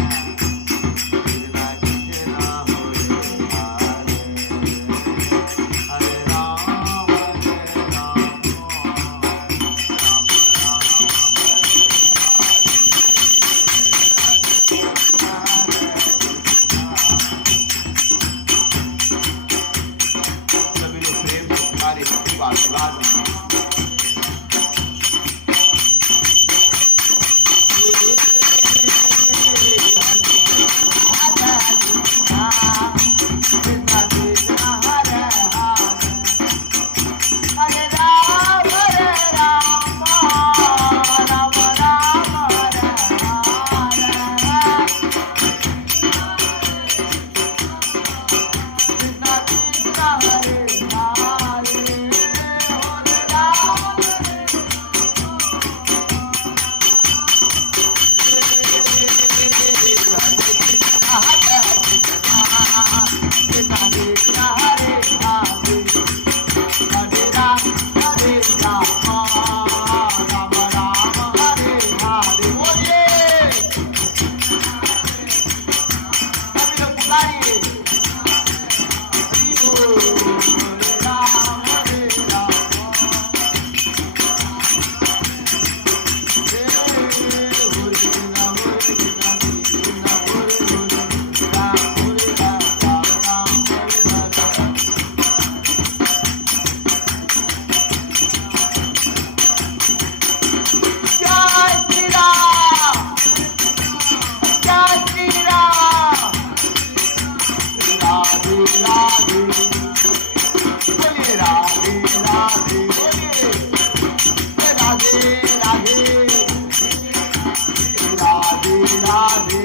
Radhe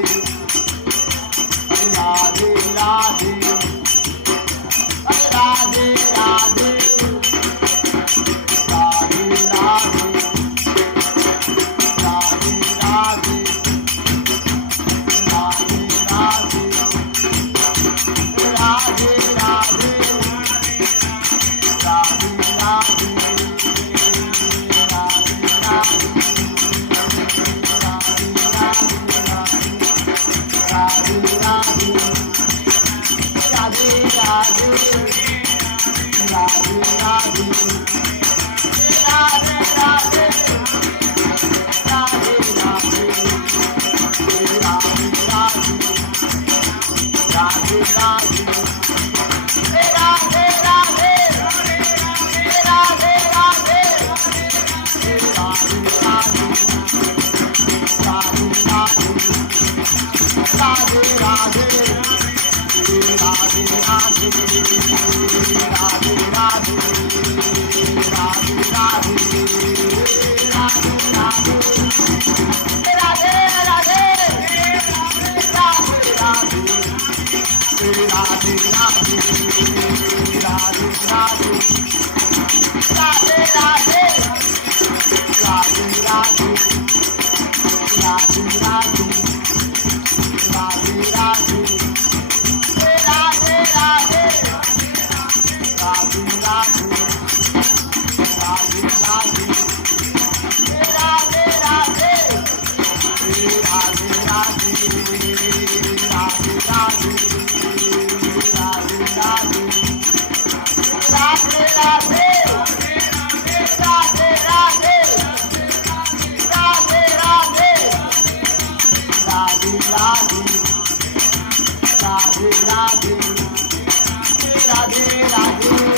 Radhe Radhe Radhe Radhe Radhe Radhe Radhe Radhe Radhe Radhe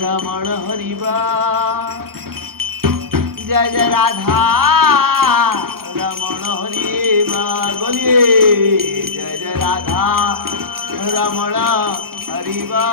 रमण हरिबा जय जय राधा रमण हरिबा बोलिए जय जय राधा रमण हरिबा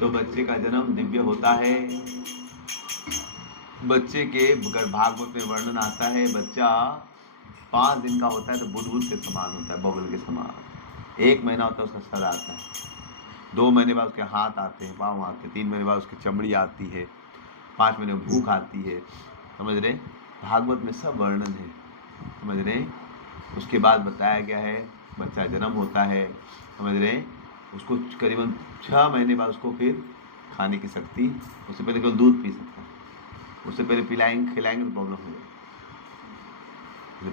तो बच्चे का जन्म दिव्य होता है। बच्चे के भागवत में वर्णन आता है, बच्चा 5 दिन का होता है तो बुदबुद के समान होता है, बबल के समान। 1 महीना होता है उसका सर आता है, 2 महीने बाद उसके हाथ आते हैं, पाँव आते हैं, 3 महीने बाद उसकी चमड़ी आती है, 5 महीने में भूख आती है। समझ रहे? भागवत में सब वर्णन है, समझ रहे? उसके बाद बताया गया है बच्चा जन्म होता है, समझ रहे? उसको करीबन 6 महीने बाद उसको फिर खाने की शक्ति, उससे पहले केवल दूध पी सकता है, उससे पहले खिलाएंगे तो प्रॉब्लम हो जाएगी।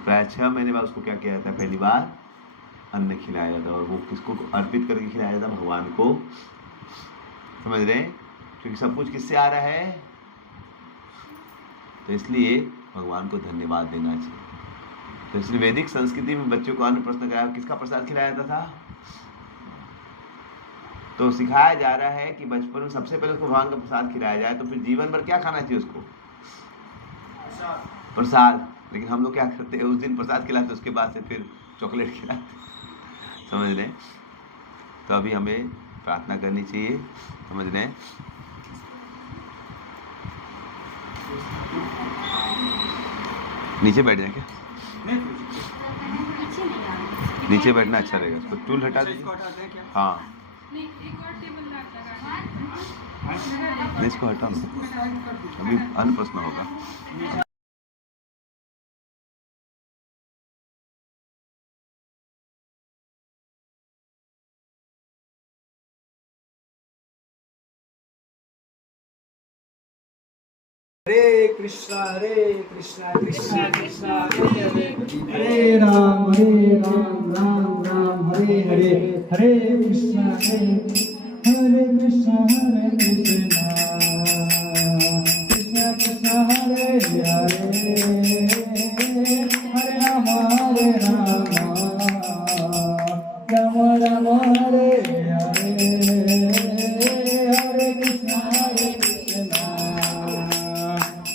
प्राय 6 महीने बाद उसको क्या किया जाता है? पहली बार अन्न खिलाया जाता है, और वो किसको अर्पित करके खिलाया जाता है? भगवान को। समझ रहे? क्योंकि सब कुछ किससे आ रहा है, तो इसलिए भगवान को धन्यवाद देना चाहिए। तो इसलिए वैदिक संस्कृति में बच्चों को अन्न प्रश्न कराया, किसका प्रसाद खिलाया जाता था? तो सिखाया जा रहा है कि बचपन में सबसे पहले उसको भगवान का प्रसाद खिलाया जाए, तो फिर जीवन भर क्या खाना चाहिए उसको? प्रसाद। लेकिन हम लोग क्या करते हैं, उस दिन प्रसाद खिलाते, उसके बाद से फिर चॉकलेट खिलाते। समझ रहे? तो अभी हमें प्रार्थना करनी चाहिए, समझ रहे? नीचे बैठ जाए क्या? नीचे बैठना अच्छा रहेगा। उसको टूल हटा दीजिए। हाँ, इसको हटा दो, अभी अन्न प्रश्न होगा। हरे कृष्णा कृष्णा कृष्णा हरे हरे, हरे राम राम राम हरे हरे, हरे कृष्णा हरे कृष्णा कृष्णा कृष्णा हरे हरे, हरे राम राम राम हरे हरे, हरे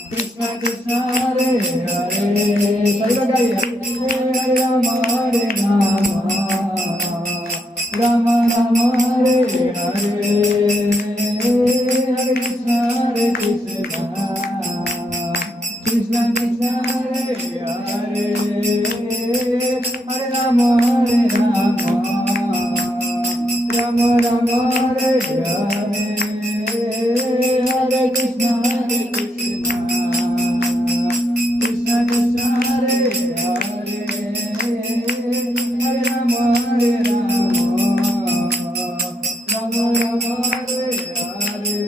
कृष्णा कृष्णा हरे हरे, हरे Ram Ram Rama Hare Hare Hare Krishna Krishna Krishna Hare Hare Hare Rama Rama Rama Hare Hare Hare Krishna Krishna Krishna Hare Hare Hare Rama Rama Rama Hare Hare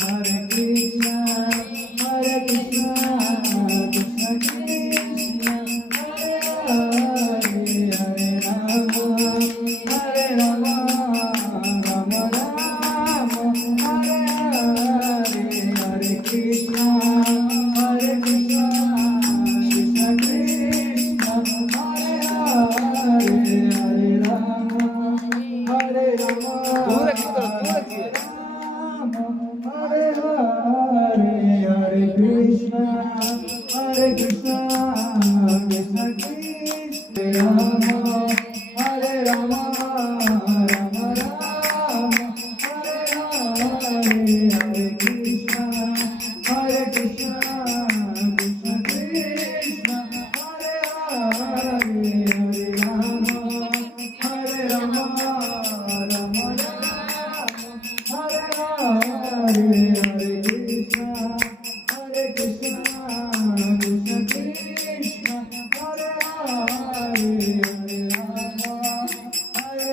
Hare Krishna Krishna Krishna Hare Hare Hare Rama Rama Rama Hare Hare Hare Krishna Krishna Krishna Hare Hare Hare Rama Hare Rama Hare Hare Hare Krishna Krishna Krishna Rama Hare Rama Rama Rama Hare Hare Hare Krishna Krishna Krishna Hare Hare Hare Rama Hare Rama Rama Rama Hare Hare Krishna Krishna Krishna Hare Hare Hare Rama Hare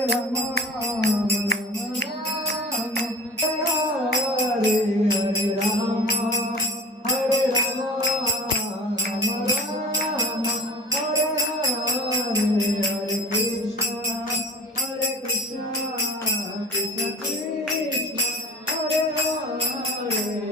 Hare Rama Hare Rama Rama Rama Hare Hare Hare Krishna Krishna Krishna Hare Hare